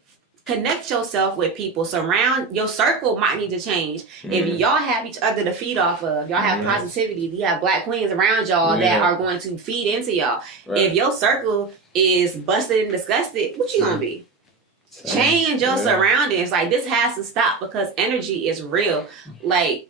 Connect yourself with people. Surround your circle might need to change. If y'all have each other to feed off of, y'all have positivity, you have black queens around y'all that are going to feed into y'all. Right. If your circle is busted and disgusted, what you gonna be? Change your surroundings. Like, this has to stop because energy is real. Like,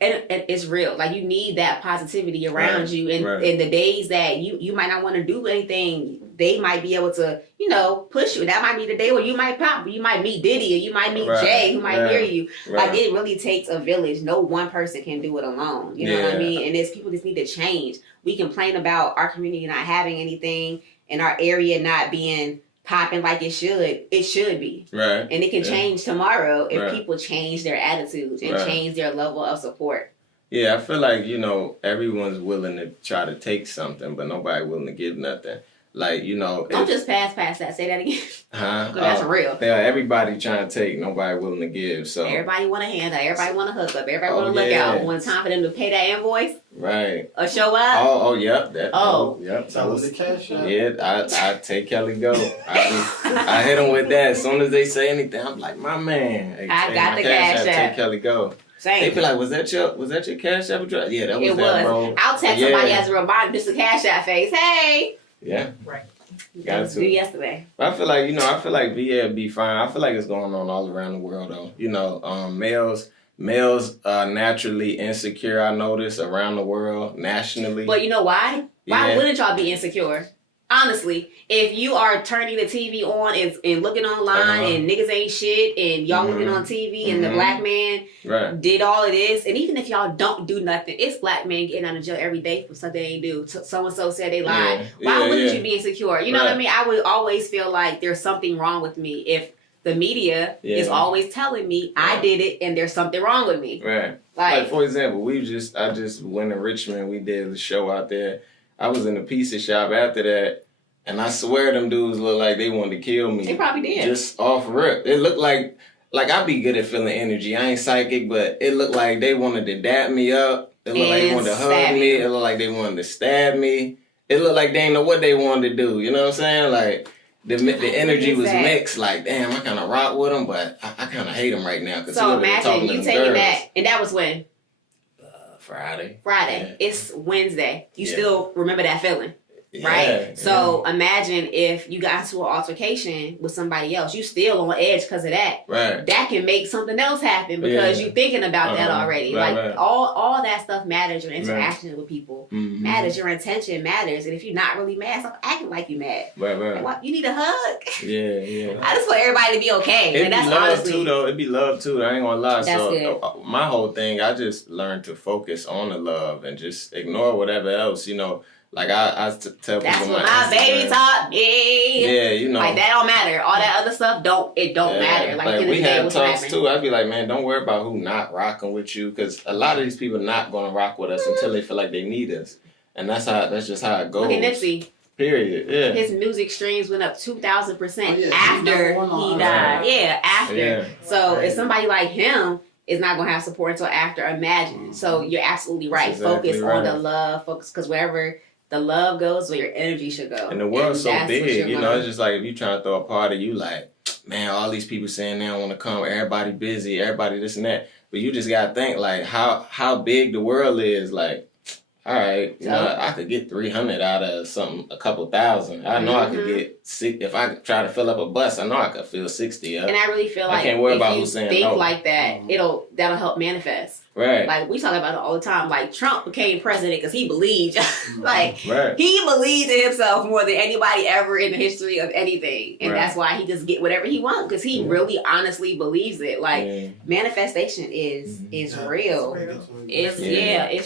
it's real. Like, you need that positivity around you. And in the days that you might not want to do anything, they might be able to, you know, push you. That might be the day where you might pop. You might meet Diddy, or you might meet Jay, who might hear you. Like, it really takes a village. No one person can do it alone. You know what I mean? And people just need to change. We complain about our community not having anything and our area not being popping like it should. It should be. Right. And it can change tomorrow if people change their attitudes and change their level of support. Yeah, I feel like, you know, everyone's willing to try to take something, but nobody willing to give nothing. Like, you know... Don't just pass that. Say that again. That's real. Yeah, everybody trying to take, nobody willing to give, so... Everybody want a handout. Everybody want a hookup. Everybody want to look out. When it's time for them to pay that invoice. Right. Or show up. Oh, yep. Yep. That was the cash out. Yeah, I take Kelly go. I hit them with that. As soon as they say anything, I'm like, my man. I got the cash out. Take Kelly go. Same. They be like, was that your cash app address? Yeah, that was it that, bro. I'll text somebody as a reminder, just a cash app face. Hey. Yeah. Right. Got to. Do yesterday. But I feel like, you know, VA be fine. I feel like it's going on all around the world though. You know, males are naturally insecure, I notice, around the world, nationally. But you know why? Why wouldn't y'all be insecure? Honestly, if you are turning the TV on and looking online and niggas ain't shit and y'all looking on TV and the black man did all of this, and even if y'all don't do nothing, it's black men getting out of jail every day for something they ain't do. So-and-so said they lied. Why wouldn't you be insecure? You know what I mean? I would always feel like there's something wrong with me if the media is always telling me I did it and there's something wrong with me. Right. Like for example, I just went to Richmond. We did a show out there. I was in a pizza shop after that, and I swear them dudes looked like they wanted to kill me. They probably did. Just off rip. It looked like I be good at feeling energy. I ain't psychic, but it looked like they wanted to dap me up. It looked like they wanted to hug me. It looked like they wanted to stab me. It looked like they didn't know what they wanted to do. You know what I'm saying? Like, the energy was mixed. Like, damn, I kind of rock with them, but I kind of hate them right now. So imagine you taking that, and that was when? Friday. Yeah. It's Wednesday. You still remember that feeling, right? Yeah. So imagine if you got into an altercation with somebody else. You still on edge because of that. Right. That can make something else happen because you thinking about that already. All that stuff matters. Your interaction with people matters. Your intention matters. And if you're not really mad, stop acting like you mad. Right. You need a hug. Yeah. I just want everybody to be okay. It'd be love too, though. It'd be love too. I ain't gonna lie. That's good. My whole thing, I just learned to focus on the love and just ignore whatever else, you know. Like I tell people, that's what my baby taught me. Yeah, you know, like that don't matter. All that other stuff don't matter. Like we have talks too. I'd be like, man, don't worry about who not rocking with you, because a lot of these people not gonna rock with us until they feel like they need us, and that's just how it goes. Look at Nipsey. Period. Yeah. His music streams went up 2,000% after he died. Yeah, after. Yeah. So if somebody like him is not gonna have support until after, imagine. So you're absolutely right. Focus on the love. Focus, because wherever the love goes where your energy should go. And the world's so that's big, you know, it's just like if you trying to throw a party, you like, man, all these people saying they don't want to come, everybody busy, everybody this and that. But you just gotta think like how big the world is, like, all right, you know, I could get 300 out of something, a couple thousand. I know I could get if I try to fill up a bus. I know I could fill 60 up. And I really feel like I can't worry about if who's you saying think no. like that, that'll help manifest. Right. Like we talk about it all the time. Like Trump became president because he believed, like right. he believed in himself more than anybody ever in the history of anything, and that's why he just get whatever he wants because he really honestly believes it. Like manifestation is real. It's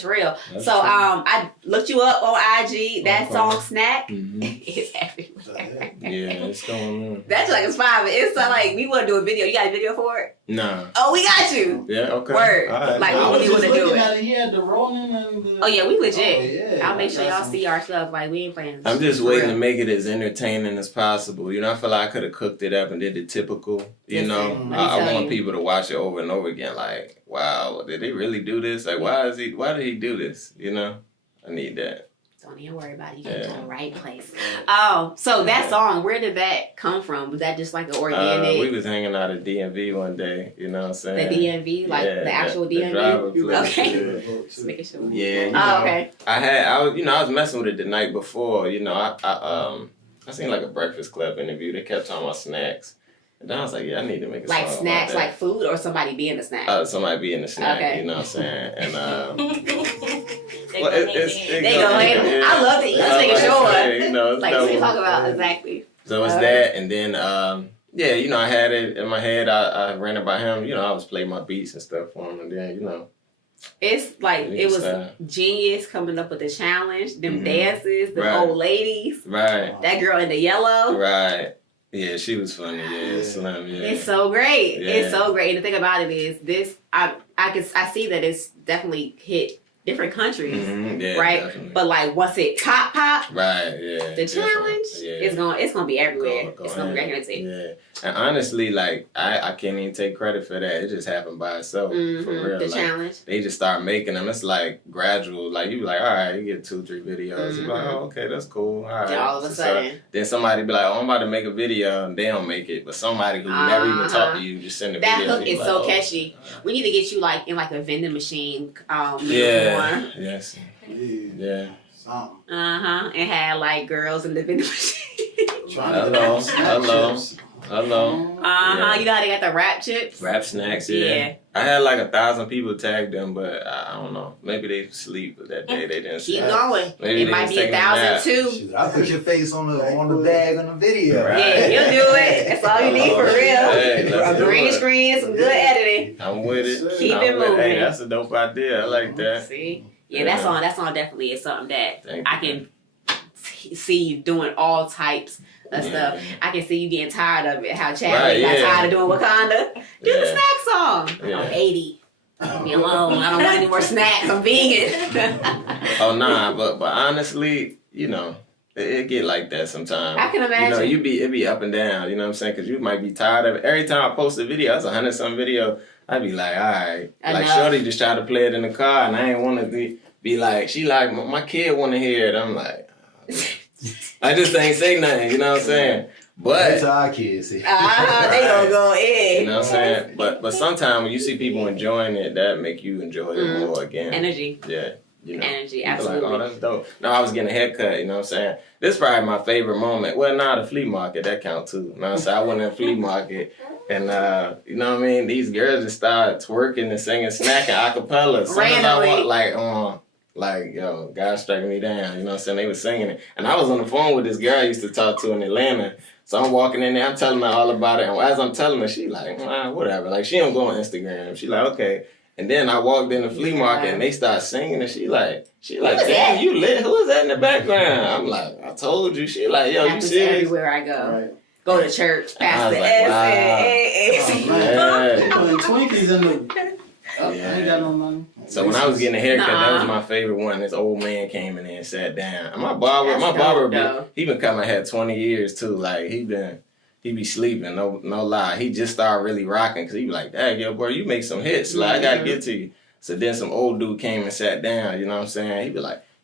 real. That's so true. I looked you up on IG. That song "Snack" is everywhere. Yeah, it's going on. That's like it's fine. But it's like we want to do a video. You got a video for it? No. Oh, we got you. Yeah. Okay. Word. Right. Like I was we just want to do looking it. at it. He had the rolling and the... Oh yeah, we legit. Oh, yeah. I'll make sure y'all see our stuff. Like we ain't playing. I'm just waiting to make it as entertaining as possible. You know, I feel like I could have cooked it up and did the typical. You know, I want people to watch it over and over again. Like, wow, did they really do this? Like, why did he do this? You know, I need that. Don't even worry about it. You get to the right place. Oh, so that song, where did that come from? Was that just like an organic? We was hanging out at DMV one day. You know what I'm saying? The DMV, like the actual DMV. Okay. Just making sure. Yeah. You know, okay. I was messing with it the night before. You know, I seen like a Breakfast Club interview. They kept talking about snacks. And then I was like, yeah, I need to make a like song snacks, about that. like food, or somebody being a snack. Somebody being a snack. Okay. You know what I'm saying? And They go ahead. I love it. Let's make it sure. You know, like we talk about exactly. So it's that, and then yeah, you know, I had it in my head. I ran it by him. You know, I was playing my beats and stuff for him, and then you know, it's like it was genius coming up with the challenge, them dances, the old ladies, right? That girl in the yellow, right? Yeah, she was funny. Yeah, Slim. Yeah, it's so great. Yeah. It's so great. And the thing about it is, this I see that it's definitely hit different countries, right? Definitely. But like once it pop, right? Yeah, the challenge it's gonna be everywhere. It's gonna be right here. Yeah, and honestly, like I can't even take credit for that. It just happened by itself. For real, the challenge. They just start making them. It's like gradual. Like you be like, all right, you get 2-3 videos. You're like, oh, okay, that's cool. All right. Then all of a sudden, then somebody be like, oh, I'm about to make a video, and they don't make it. But somebody who never even talked to you just send a video. That hook is so catchy. We need to get you like in like a vending machine. Yeah. Yes. Yeah. And had like girls in the vending machine. Hello. Yeah. You know how they got the wrap chips? Wrap snacks, yeah. I had like 1,000 people tag them, but I don't know. Maybe they sleep that day. They didn't keep going. Maybe it might be 1,000 too. I put your face on the bag on the video. Right. Yeah, you'll do it. That's all you need for real. Hey, a green screen, some good editing. I'm with it. Keep it moving. Hey, that's a dope idea. I like that. See? Yeah, that song definitely is something that I can see you doing all types of stuff. I can see you getting tired of it. How Chad got tired of doing Wakanda. Do the snack song. I'm 80. Leave me alone. I don't want any more snacks. I'm vegan. Oh nah, but honestly, you know, it get like that sometimes. I can imagine. You know, it be up and down. You know what I'm saying? Because you might be tired of it. Every time I post a video, it's 100-something video. I'd be like, all right. Like Shorty just tried to play it in the car, and I ain't want to be like, she like, my kid want to hear it. I'm like, I just ain't say nothing. You know what I'm saying? But that's our kids. They gonna go in. You know what I'm saying? But sometimes when you see people enjoying it, that make you enjoy it more again. Energy. Yeah. You know, energy, absolutely. Like, oh, that's dope. No, I was getting a haircut, you know what I'm saying? This is probably my favorite moment. Well, the flea market, that count too. You know what I'm saying? I went in the flea market and, you know what I mean? These girls just started twerking and singing, snacking a cappella. Randomly. Like, yo, God striking me down, you know what I'm saying? They were singing it. And I was on the phone with this girl I used to talk to in Atlanta. So I'm walking in there, I'm telling her all about it. And as I'm telling her, she like, whatever. Like, she don't go on Instagram. She like, okay. And then I walked in the flea market and they start singing and she like, damn, you lit? Who is that in the background? I'm like, I told you. She like, yo, you serious? Everywhere I go. Right. Go to church, pass the Twinkies in the... I ain't got no money. So when I was getting a haircut, that was my favorite one. This old man came in there and sat down. And my barber, he been cutting my hair 20 years too. Like he be sleeping, no lie. He just started really rocking because he be like, dang, yo, boy, you make some hits. Like, I gotta get to you. So then some old dude came and sat down, you know what I'm saying?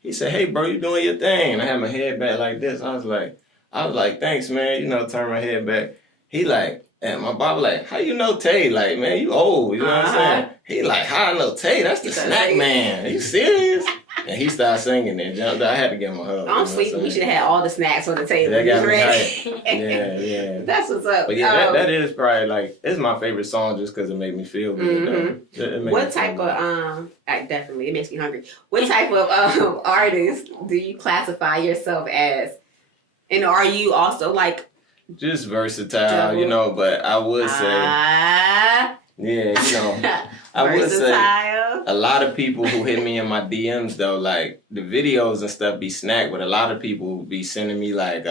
He He said, "Hey, bro, you doing your thing?" And I had my head back like this. I was like, "Thanks, man." You know, turn my head back. He like, and my barber like, "How you know Tay? Like, man, you old." You know what I'm saying? He like, "How I know Tay? That's the snack man. Are you serious?" And he started singing and jumped. I had to give him a hug. I'm sleeping. We should have had all the snacks on the table. That got me ready. hyped. Yeah. That's what's up. But yeah, that is probably like, it's my favorite song just because it made me feel good. What type of definitely, it makes me hungry. What type of artist do you classify yourself as? And are you also like just versatile, you know? But I would say, yeah, you know, I would say a lot of people who hit me in my DMs though, like the videos and stuff be snack, but a lot of people be sending me like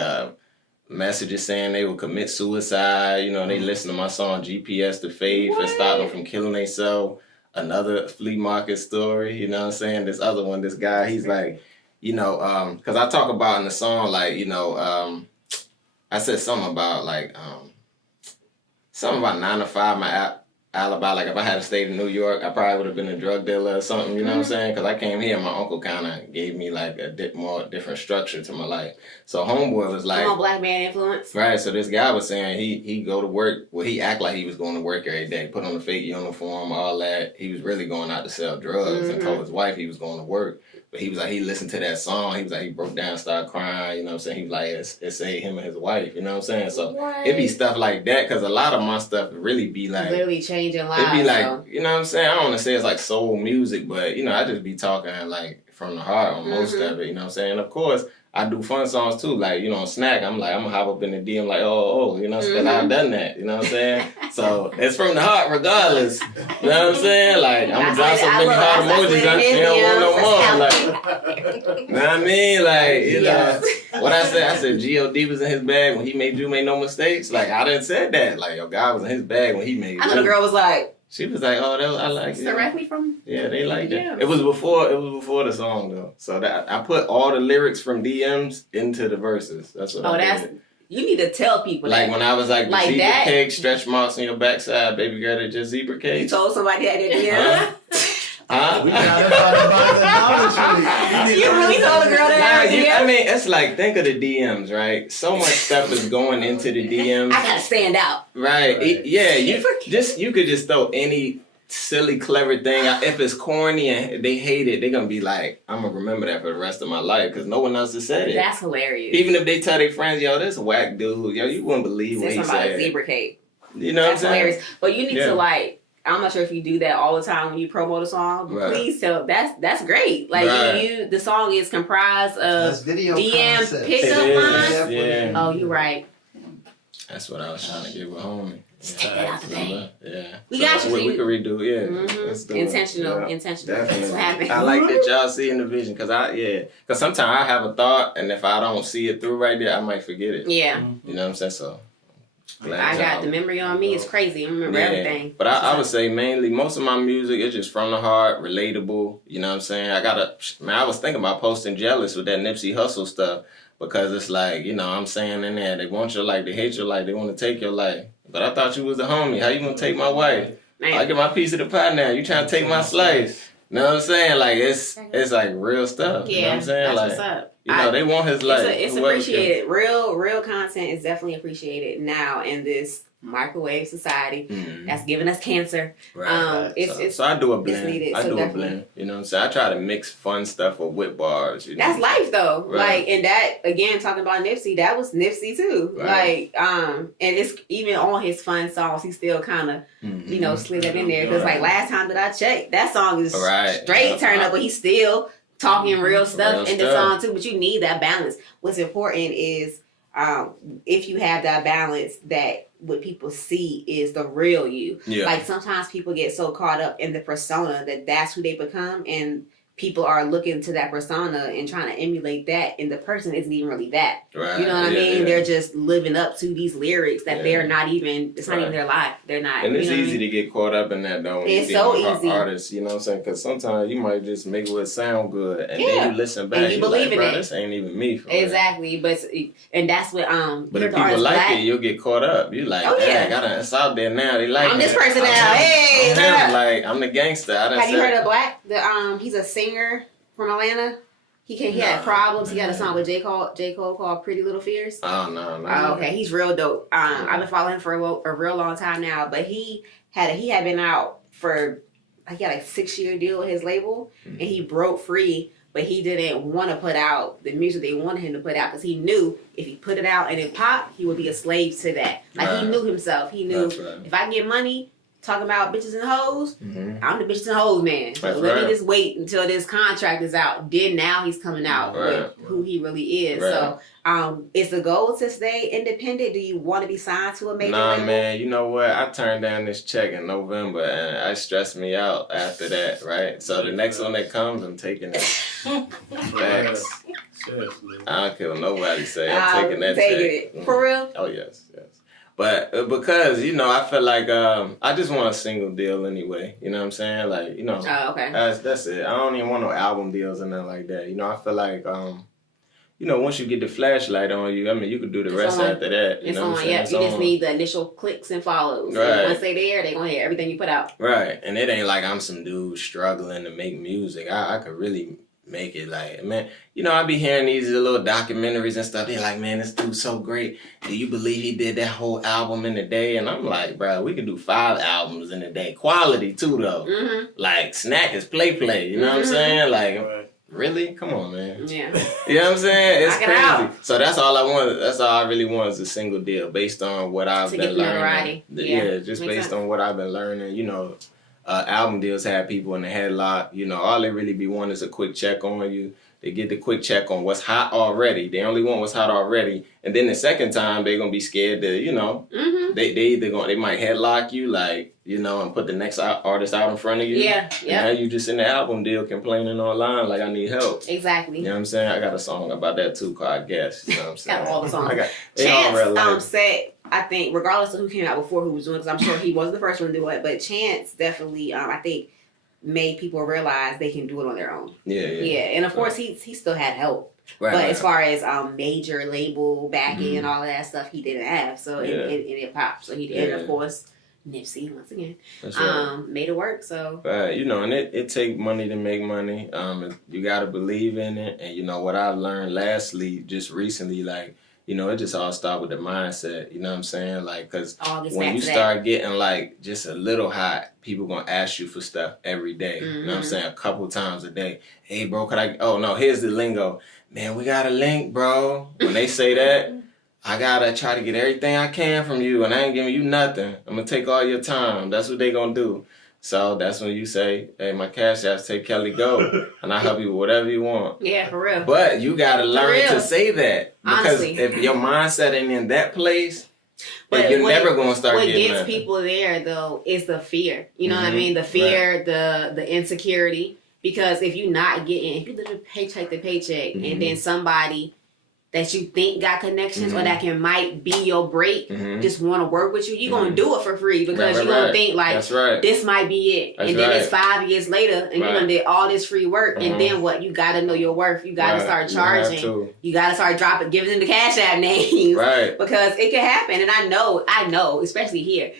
messages saying they will commit suicide. You know, they listen to my song GPS to Faith and stop them from killing themselves. Another flea market story, you know what I'm saying? This other one, this guy, he's like, you know, because I talk about in the song, like, you know, I said something about like, something about 9 to 5, my alibi. Like if I had stayed in New York, I probably would have been a drug dealer or something, you know what I'm saying? Because I came here, my uncle kind of gave me like a different structure to my life. So homeboy was like, come on, black man influence. Right, so this guy was saying he go to work, well he act like he was going to work every day, put on a fake uniform, all that. He was really going out to sell drugs and told his wife he was going to work. But he was like, he listened to that song, he was like, he broke down, started crying, you know what I'm saying? He was like, it saved him and his wife, you know what I'm saying? So it be stuff like that, because a lot of my stuff really be like, literally changing lives. It be like, you know what I'm saying? I don't want to say it's like soul music, but, you know, I just be talking like from the heart on most of it, you know what I'm saying? And of course, I do fun songs too, like, you know, Snack, I'm like, I'm gonna hop up in the DM like, oh, you know, because I've done that, you know what I'm saying? So it's from the heart regardless, you know what I'm saying? Like, I'm gonna drop some big heart emojis, I don't want no more, like, you know what I mean? Like, you know, what I said G.O.D. was in his bag when he made You Made No Mistakes, like, I didn't say that, like, your guy was in his bag when he made I know the girl was like, she was like, "Oh, I like it." Directly from? Yeah, they like that. It was before the song though. So that I put all the lyrics from DMs into the verses. That's what I did. You need to tell people like that. When I was like zebra that, cake, stretch marks on your backside, baby girl, they're just zebra cake. You told somebody that in DMs? We gotta talk about You really told a girl that? I mean, it's like, think of the DMs, right? So much stuff is going into the DMs. I gotta stand out. Right. You could just throw any silly, clever thing out. If it's corny and they hate it, they're gonna be like, I'm gonna remember that for the rest of my life because no one else has said it. That's hilarious. Even if they tell their friends, yo, this whack dude, yo, you wouldn't believe what he said. Zebra cake. You know That's what I'm saying? hilarious. But you need to like, I'm not sure if you do that all the time when you promote a song, but please tell. That's great. Like the song is comprised of DM pickup lines. Yeah. Oh, you're right. That's what I was trying to get with homie. Just take that out the thing. Yeah. We got you. We could redo it. Yeah. Let's do Intentional. Definitely. That's what happened. I like that y'all see in the vision because sometimes I have a thought and if I don't see it through right there, I might forget it. Yeah. You know what I'm saying? So. I got the memory on me. It's crazy. I remember everything. But I would say mainly most of my music is just from the heart, relatable. You know what I'm saying? I was thinking about posting Jealous with that Nipsey Hussle stuff because it's like, you know, I'm saying in there, they want your life, they hate your life, they want to take your life. But I thought you was the homie. How you gonna take my wife? I get my piece of the pie now. You trying to take my slice? You know what I'm saying? Like it's like real stuff. Yeah, you know what I'm saying? That's what's up. You know, they want his life. It's appreciated. Real content is definitely appreciated now in this microwave society that's giving us cancer. Right. So I do a blend. I do a blend. You know what I'm saying? I try to mix fun stuff with bars. You know? That's life though. Right. Like, and that again, talking about Nipsey, that was Nipsey too. Right. Like, and it's even on his fun songs, he still kind of, you know, slid that in there. Because like last time that I checked, that song is straight turn up, but he's still talking real stuff in the song too. But you need that balance. What's important is if you have that balance, that what people see is the real you. Yeah. Like sometimes people get so caught up in the persona that that's who they become, and people are looking to that persona and trying to emulate that, and the person isn't even really that. Right. You know what I mean? Yeah. They're just living up to these lyrics that they're not even, it's not even their life. They're not. And it's easy to get caught up in that though. It's so easy. Artists, you know what I'm saying? Because sometimes you might just make it sound good, and then you listen back and you believe in it. This ain't even me. Exactly. But and that's what But if people like it, you'll get caught up. You like, it's out there now. They like. I'm this person now. Hey, like I'm the gangster. Have you heard of Black? He's a singer from Atlanta. He had problems. He had a song with J. Cole called "Pretty Little Fears." Oh no. Oh, okay, he's real dope. I've been following him for a real long time now. But he had been out for he had a 6-year deal with his label, and he broke free. But he didn't want to put out the music they wanted him to put out because he knew if he put it out and it popped, he would be a slave to that. Like he knew himself. He knew if I get money talking about bitches and hoes, I'm the bitches and hoes man. So let me just wait until this contract is out. Then now he's coming out with who he really is. So is the goal to stay independent? Do you want to be signed to a major label? Nah, man. You know what? I turned down this check in November, and it stressed me out after that, right? So the next one that comes, I'm taking it. Facts. Seriously. I don't care what nobody say. I'm taking that check. For real? Oh, yes. But because, I feel like I just want a single deal anyway. You know what I'm saying? Like, Oh, okay. That's it. I don't even want no album deals or nothing like that. I feel like, once you get the flashlight on you, I mean, you could do the rest after that. You know what I'm saying? You just need the initial clicks and follows. Right. And once they're there, they're going to hear everything you put out. Right. And it ain't like I'm some dude struggling to make music. I could really make it like, man, I be hearing these little documentaries and stuff. They're like, man, this dude's so great. Do you believe he did that whole album in a day? And I'm like, bro, we could do 5 albums in a day. Quality too, though. Mm-hmm. Like, snack is play. You know what I'm saying? Like, really? Come on, man. Yeah. You know what I'm saying? It's crazy. So that's all I want. That's all I really want is a single deal based on what I've been learning. Just based on what I've been learning. Album deals have people in the headlock. All they really be wanting is a quick check on you. They get the quick check on what's hot already. They only want what's hot already. And then the second time, they're going to be scared to, they might headlock you, like, and put the next artist out in front of you. Yeah. Now you just in the album deal complaining online like, I need help. Exactly. You know what I'm saying? I got a song about that too called I Guess. You know what I'm saying? Got all the songs. Chance said, I think, regardless of who came out before who was doing it, because I'm sure he wasn't the first one to do it, but Chance definitely, I think, made people realize they can do it on their own. Yeah. And of course, he still had help. But as far as major label backing and all of that stuff, he didn't have. So it popped. So he did. And of course, Nipsey, once again, made it work. So and it take money to make money. You got to believe in it. And what I've learned lastly, just recently, like, it just all starts with the mindset. You know what I'm saying? Like, because when you start getting, like, just a little hot, people going to ask you for stuff every day. Mm-hmm. You know what I'm saying? A couple times a day. Hey, bro, here's the lingo. Man, we got a link, bro. When they say that, I got to try to get everything I can from you, and I ain't giving you nothing. I'm going to take all your time. That's what they going to do. So that's when you say, hey, my cash apps, take Kelly go, and I help you with whatever you want. Yeah, for real. But you got to learn to say that. Because honestly, if your mindset ain't in that place, you're never going to start getting what gets nothing. People there, though, is the fear. You know what I mean? The fear, the insecurity. Because if you literally paycheck to paycheck, and then somebody that you think got connections or that might be your break, just want to work with you, you're going to do it for free because you're going to think like, this might be it. And then it's 5 years later and you done did all this free work and then what? You got to know your worth. You got to start charging. You got to start dropping, giving them the Cash App names. Right. Because it can happen. And I know, especially here.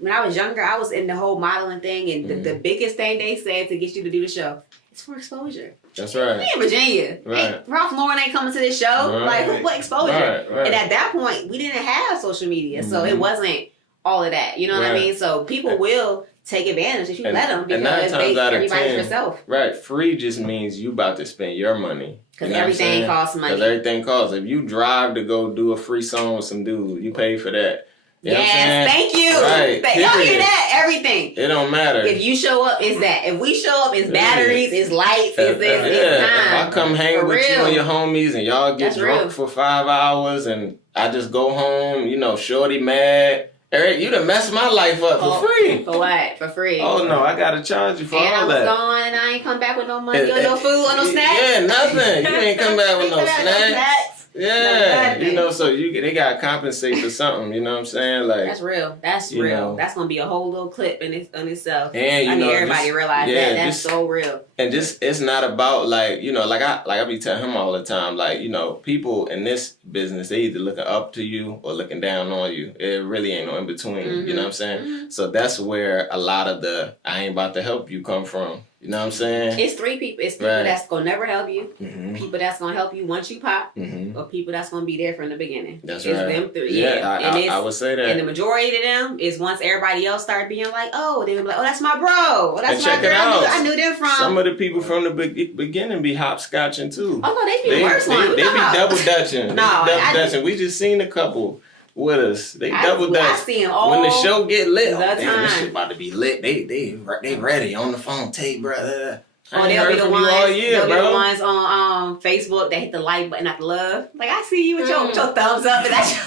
When I was younger, I was in the whole modeling thing and the biggest thing they said to get you to do the show is for exposure. That's right. We in Virginia. Right. Ralph Lauren ain't coming to this show. Right. Like, what exposure? Right. And at that point, we didn't have social media. So it wasn't all of that. You know what I mean? So people will take advantage if you let them because everybody's yourself. Right. Free just means you about to spend your money. Because everything costs money. Because everything costs. If you drive to go do a free song with some dude, you pay for that. You know thank you. Right. Y'all hear that? Everything. It don't matter. If you show up, it's that. If we show up, it's batteries, it's lights, it's this, it's time. If I come hang with you and your homies and y'all get drunk for 5 hours and I just go home, shorty mad. Eric, you done messed my life up for free. For what? For free. Oh, no, I got to charge you for all that. And I was gone and I ain't come back with no money or no food or no snacks. Yeah, nothing. You ain't come back with no snacks. Yeah, so they gotta compensate for something. You know what I'm saying? Like that's real. That's real. That's gonna be a whole little clip in itself. And I need everybody to realize that. That's so real. And just it's not about like I be telling him all the time. Like people in this business they either looking up to you or looking down on you. It really ain't no in between. You know what I'm saying? So that's where a lot of the I ain't about to help you come from. You know what I'm saying? It's three people. It's people that's gonna never help you, people that's gonna help you once you pop, or people that's gonna be there from the beginning. That's it's right. Them three. Yeah, I would say that. And the majority of them is once everybody else start being like, oh, they would be like, oh, that's my bro. Oh, that's my girl. I knew them from. Some of the people from the beginning be hopscotching too. Oh no, they be worse ones. They be double dutching. No, We just seen a couple with us. They double dutch. I see them all when the show get lit. The time. This shit about to be lit. They ready on the phone. Tape, brother. Oh, they'll be the ones. They'll be the ones on Facebook that hit the like button after love. Like I see you with your thumbs up, and that's your.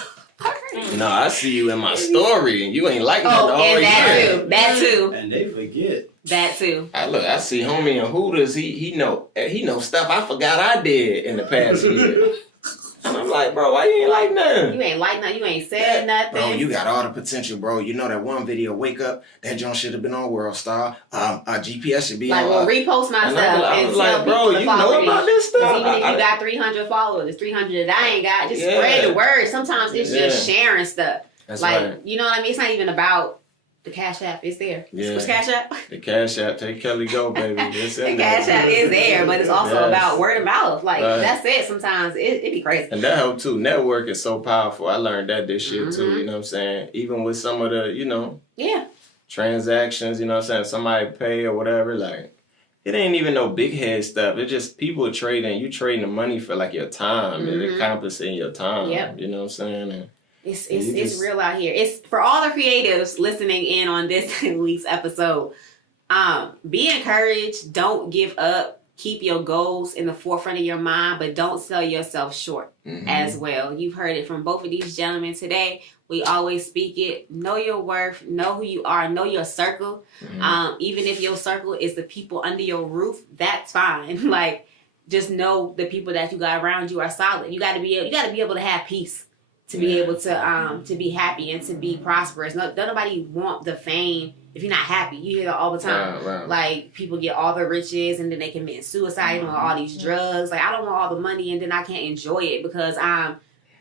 No, I see you in my story, and you ain't liking it all and that year. too. That too. And they forget. That too. I see homie in Hooters. He know stuff I forgot I did in the past year. And I'm like, bro, why you ain't like nothing? You ain't like nothing. You ain't said nothing. Bro, you got all the potential, bro. You know that one video, Wake Up, that joint should have been on World Star. GPS should be like, on. Well, repost my stuff. I was like, bro, you know about this stuff? Even if you got 300 followers, it's 300 that I ain't got. Just spread the word. Sometimes it's just sharing stuff. That's like, right. You know what I mean? It's not even about the Cash App. It's there. Yeah. What's Cash App? The Cash App. Take Kelly Go, baby. The Cash App is there, but it's also about word of mouth. Like, that's it. Sometimes it be crazy. And that helped too. Network is so powerful. I learned that this year too. You know what I'm saying? Even with some of the, transactions, you know what I'm saying? Somebody pay or whatever, like, it ain't even no big head stuff. It's just people trading. You trading the money for like your time. And it compensating your time. Yep. You know what I'm saying? And it's real out here. It's for all the creatives listening in on this week's episode. Be encouraged. Don't give up. Keep your goals in the forefront of your mind, but don't sell yourself short as well. You've heard it from both of these gentlemen today. We always speak it. Know your worth. Know who you are. Know your circle. Even if your circle is the people under your roof, that's fine. Like, just know the people that you got around you are solid. You got to be able to have peace. To be able to be happy and to be prosperous. Nobody want the fame if you're not happy. You hear that all the time. Right. Like, people get all the riches and then they commit suicide on all these drugs. Like, I don't want all the money and then I can't enjoy it because I'm,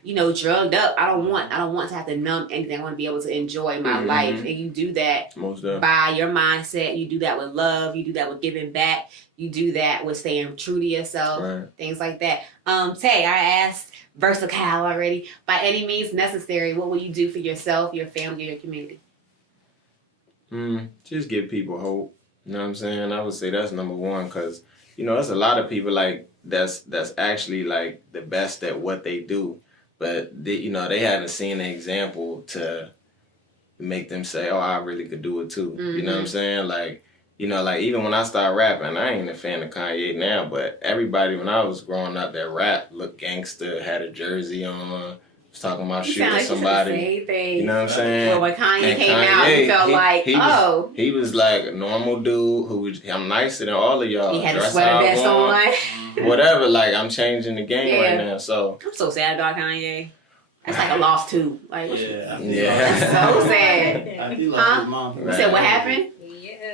drugged up. I don't want to have to numb anything. I want to be able to enjoy my life. And you do that by your mindset. You do that with love. You do that with giving back. You do that with staying true to yourself. Things like that. Tay, I asked Versatile already. By any means necessary, what will you do for yourself, your family, or your community? Just give people hope. You know what I'm saying? I would say that's number one because, there's a lot of people like that's actually like the best at what they do. But they haven't seen an example to make them say, oh, I really could do it too. You know what I'm saying? Like, like even when I started rapping, I ain't a fan of Kanye now, but everybody when I was growing up that rap looked gangster, had a jersey on, was talking about shooting somebody. You know what I'm saying? Well, when Kanye came out, he felt he was like a normal dude I'm nicer than all of y'all. He had a sweater vest on. Whatever, like I'm changing the game right now. So I'm so sad about Kanye. That's like a loss too. Like so sad. He lost his mom. You said what happened?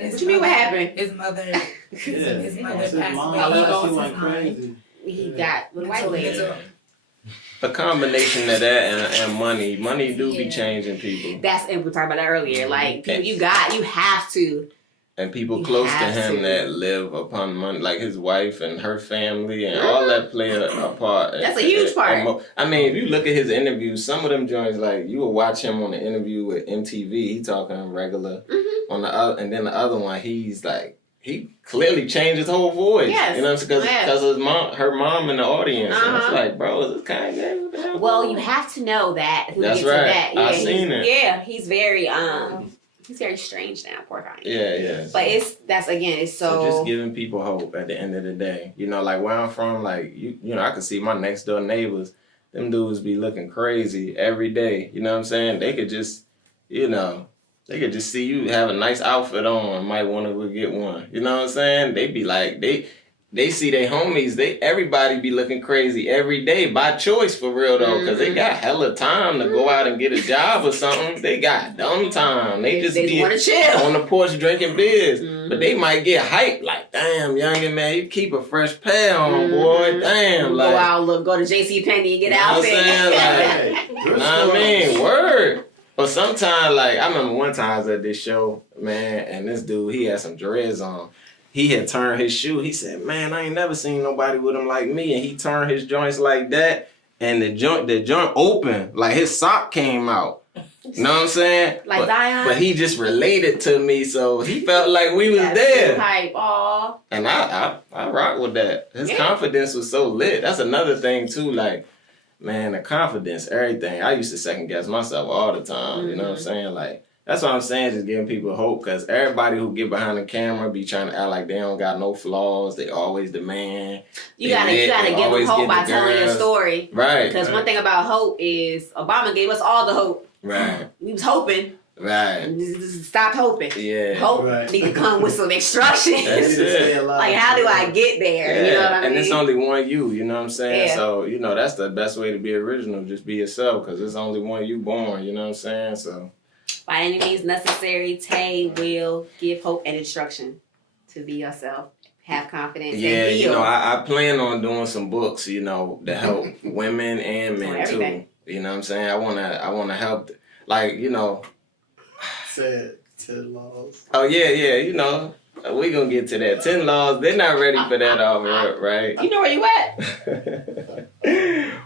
What you mean what happened? His mother passed away. He got with white lady. A combination of that and money. Money do be changing people. And we talked about that earlier. Like people you have to. And people close to him that live upon money, like his wife and her family and all that play a part. That's a huge part. I mean, if you look at his interviews, some of them joints, like you will watch him on the interview with MTV, he talking regular. On the other, and then the other one, he's like, he clearly changed his whole voice. Yes. You know what I'm saying? Because of her mom in the audience. And it's like, bro, is this Kanye? What the hell? Well, you have to know that. That's right. Yeah, I seen it. Yeah, he's very he's very strange now, poor Kanye. Yeah. But it's so just giving people hope at the end of the day. Like where I'm from, like I can see my next door neighbors, them dudes be looking crazy every day. You know what I'm saying? They could just, they could just see you have a nice outfit on, might want to go get one. You know what I'm saying? They be like, they see their homies, everybody be looking crazy every day by choice for real though, because they got hella time to go out and get a job or something. They got dumb time. They just be want to chill on the porch drinking beers. But they might get hyped like, damn, youngin' man, you keep a fresh pair on, boy. Damn, like go out, go to JCPenney and get out there. I mean, word. But sometimes, like, I remember one time I was at this show, man, and this dude, he had some dreads on. he had turned his shoe. He said, man, I ain't never seen nobody with him like me. And he turned his joints like that. And the joint open, like his sock came out. You know what I'm saying? Like Zion? But he just related to me, so he felt like we was there. Hype, aw. And I rock with that. His confidence was so lit. That's another thing too, like, man, the confidence, everything. I used to second guess myself all the time. You know what I'm saying? Like, that's what I'm saying, just giving people hope, because everybody who get behind the camera be trying to act like they don't got no flaws. They always the man. You gotta give them hope by telling your story. Right. Because one thing about hope is Obama gave us all the hope. Right. We was hoping. Right. Stop hoping. Yeah. Hope need to come with some instructions. That's it. Like, how do I get there? Yeah. You know what I mean? And it's only one you know what I'm saying? Yeah. So, that's the best way to be original. Just be yourself, because there's only one you born, you know what I'm saying? So. By any means necessary, Tay will give hope and instruction to be yourself. Have confidence. Yeah, and heal. I plan on doing some books, to help women and men too. You know what I'm saying? I wanna help, like, Said 10 laws. Oh yeah, we gonna get to that. 10 laws, they're not ready for that all right? You know where you at?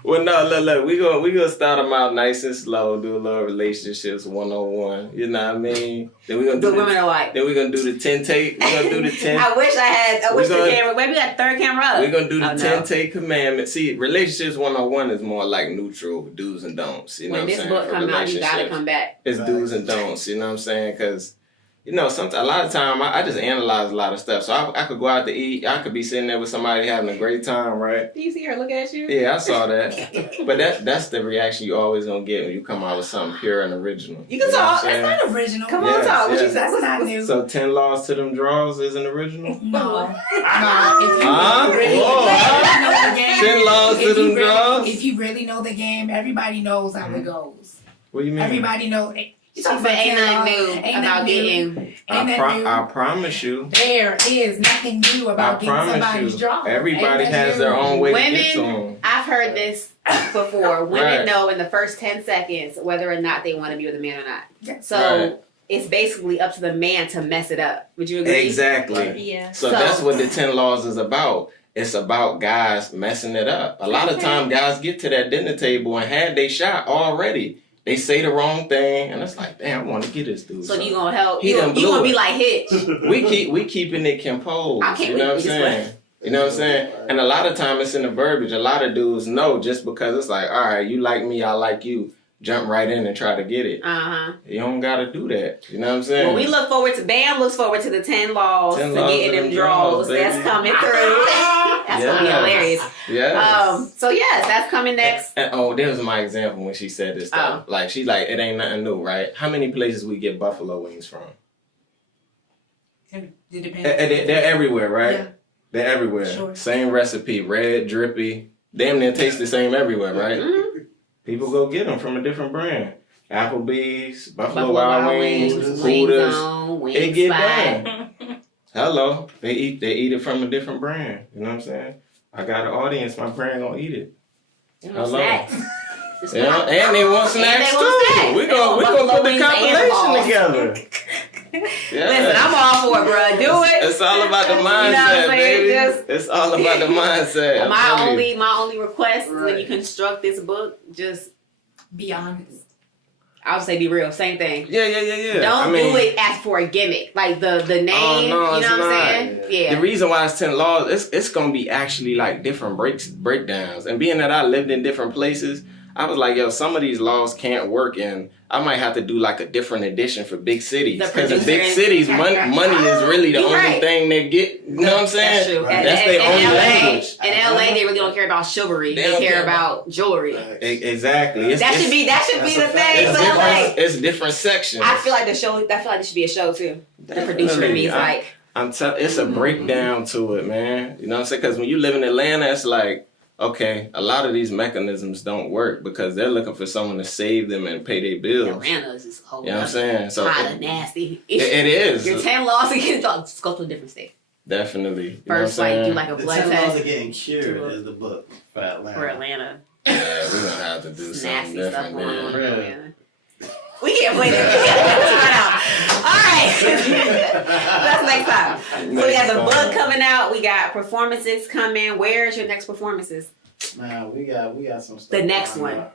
Well, no, look, we gonna start them out nice and slow, do a little relationships 101. You know what I mean? Then we gonna do women are like. Then we gonna do the 10 take. We gonna do the 10. I wish the camera. Maybe we got third camera up. We're gonna do the 10 take commandments. See, relationships 101 is more like neutral, do's and don'ts. You know when what I'm this saying? book comes out, you gotta come back. It's do's and don'ts. You know what I'm saying? Because sometimes a lot of time I just analyze a lot of stuff. So I could go out to eat. I could be sitting there with somebody having a great time, right? Do you see her looking at you? Yeah, I saw that. But that's the reaction you always gonna get when you come out with something pure and original. You can talk. That's not original. Come on, talk. What you say? That's not new. So 10 laws to them draws isn't original? No. If you really know the game, 10 laws to them draws? If you really know the game, everybody knows how it goes. What do you mean? Everybody knows. You talking about ain't nothing new about getting. I promise you. There is nothing new about getting somebody's draw. Everybody has their own way to get to them. I've heard this before. Women know in the first 10 seconds whether or not they want to be with a man or not. So it's basically up to the man to mess it up. Would you agree? Exactly. Yeah. So that's what the 10 laws is about. It's about guys messing it up. A lot of time guys get to that dinner table and had they shot already. They say the wrong thing, and it's like, damn, I want to get this dude. So you gonna help? You gonna be like Hitch? We keeping it composed. You know what I'm saying? You know what I'm saying? And a lot of time it's in the verbiage. A lot of dudes know just because it's like, all right, you like me, I like you. Jump right in and try to get it. You don't gotta do that. You know what I'm saying? Well, we look forward to BAM looks forward to the 10 laws to getting them draws. That's coming through. That's gonna be hilarious. Yes. So yes, that's coming next. And there's my example when she said this stuff. Like she's like, it ain't nothing new, right? How many places we get buffalo wings from? It depends. They're everywhere, right? Yeah. They're everywhere. Sure. Same recipe, red, drippy. Damn near taste the same everywhere, right? Mm-hmm. People go get them from a different brand. Applebee's, Buffalo Wild Wings, Hooters. They get done. Hello. They eat it from a different brand. You know what I'm saying? I got an audience, my brand gonna eat it. Hello. Snacks. Yeah, and they want snacks too. We gonna put the compilation together. Yeah. Listen, I'm all for it, bro. Do it. It's all about the mindset, baby. It's all about the mindset. My only request when you construct this book, just be honest. I would say be real. Same thing. Yeah. Don't do it as for a gimmick. Like the name, you know what I'm saying? Yeah. The reason why it's 10 laws, it's gonna be actually like different breakdowns. And being that I lived in different places, I was like, yo, some of these laws can't work, and I might have to do like a different edition for big cities. Because in big cities, money is really the only thing they get. You know what I'm saying? That's true. That's their own language. In LA, they really don't care about chivalry. They care about jewelry. Exactly. That should be the thing. It's different sections. I feel like this should be a show too. The producer in me is like, it's a breakdown to it, man. You know what I'm saying? Because when you live in Atlanta, it's like, okay, a lot of these mechanisms don't work because they're looking for someone to save them and pay their bills. Atlanta's is whole. You know what I'm saying? So kind of nasty. It is. Your 10 laws again. Just go to a different state. Definitely. First, do like a blood test. 10 laws of getting cured is the book for Atlanta. Yeah, we're gonna have to do something nasty stuff different going on in there. Atlanta. We can't play that. We gotta cut this one out. right. That's next time. So we got the book coming out. We got performances coming. Where's your next performances? Man, we got some stuff. The next one.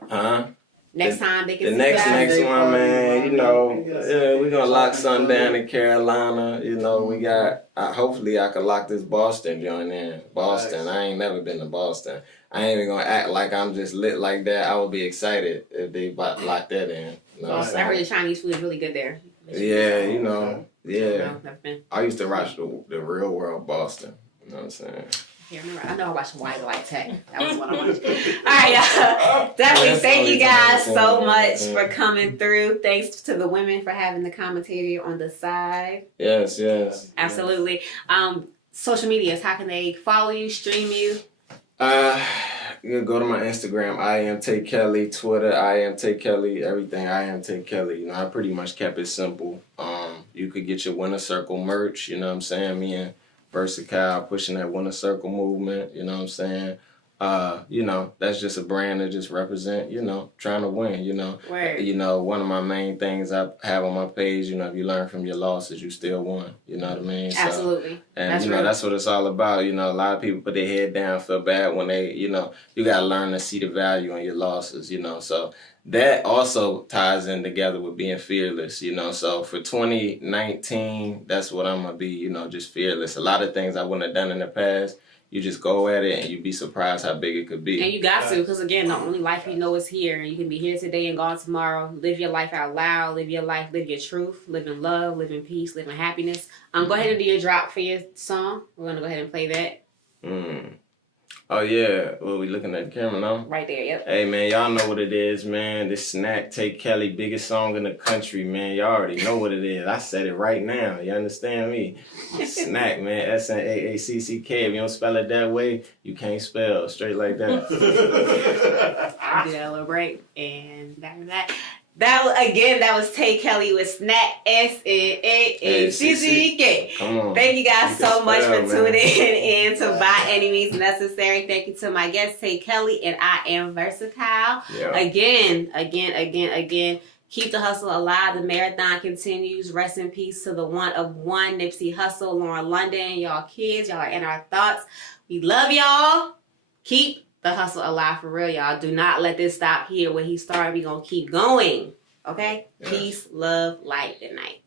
Next time they can see next one, man. You know, we're gonna lock something down in Carolina. You know, we got. Hopefully, I can lock this Boston joint in. Boston. I ain't never been to Boston. I ain't even gonna act like I'm just lit like that. I would be excited if they lock that in. You know what I'm saying? I heard the Chinese food is really good there. Yeah, you know. Yeah. No, never been. I used to watch the Real World Boston. You know what I'm saying? I know I watched White Light Tech. That was one I watched. All right, y'all. Definitely thank you guys so much for coming through. Thanks to the women for having the commentary on the side. Yes. Absolutely. Social medias, how can they follow you, stream you? You go to my Instagram, I am Tay Kelly, Twitter, I am Tay Kelly, everything I am Tay Kelly. You know, I pretty much kept it simple. You could get your Winner Circle merch, you know what I'm saying? Me and Versatile pushing that Winner Circle movement, you know what I'm saying? You know, that's just a brand that just represent, you know, trying to win, you know. Word. You know, one of my main things I have on my page, you know, if you learn from your losses, you still won. You know what I mean? Absolutely. So, and, that's you know, real. that's what it's all about. You know, a lot of people put their head down, feel bad when they, you know, you got to learn to see the value in your losses, you know. So that also ties in together with being fearless, you know. So for 2019, that's what I'm going to be, you know, just fearless. A lot of things I wouldn't have done in the past. You just go at it and you'd be surprised how big it could be. And you got to, because again, the only life you know is here. You can be here today and gone tomorrow. Live your life out loud. Live your life. Live your truth. Live in love. Live in peace. Live in happiness. Go ahead and do your drop for your song. We're going to go ahead and play that. Oh, yeah. Well, we looking at the camera now? Right there, yep. Hey, man, y'all know what it is, man. This Snack, Tay Kelly, biggest song in the country, man. Y'all already know what it is. I said it right now. You understand me? Snack, man. S-N-A-A-C-C-K. If you don't spell it that way, you can't spell. Straight like that. I'll do that a little break. And that. That was Tay Kelly with Snack, S-N-A-A-C-C-K. Come on. Thank you guys so much for tuning in to By Any Means Necessary. Thank you to my guest, Tay Kelly, and I am Versatile. Yeah. Again, keep the hustle alive. The marathon continues. Rest in peace to the one of one, Nipsey Hussle, Lauren London. Y'all kids, y'all are in our thoughts. We love y'all. Keep the hustle alive for real, y'all. Do not let this stop here where he started. We gonna keep going. Okay? Yes. Peace, love, light, good night.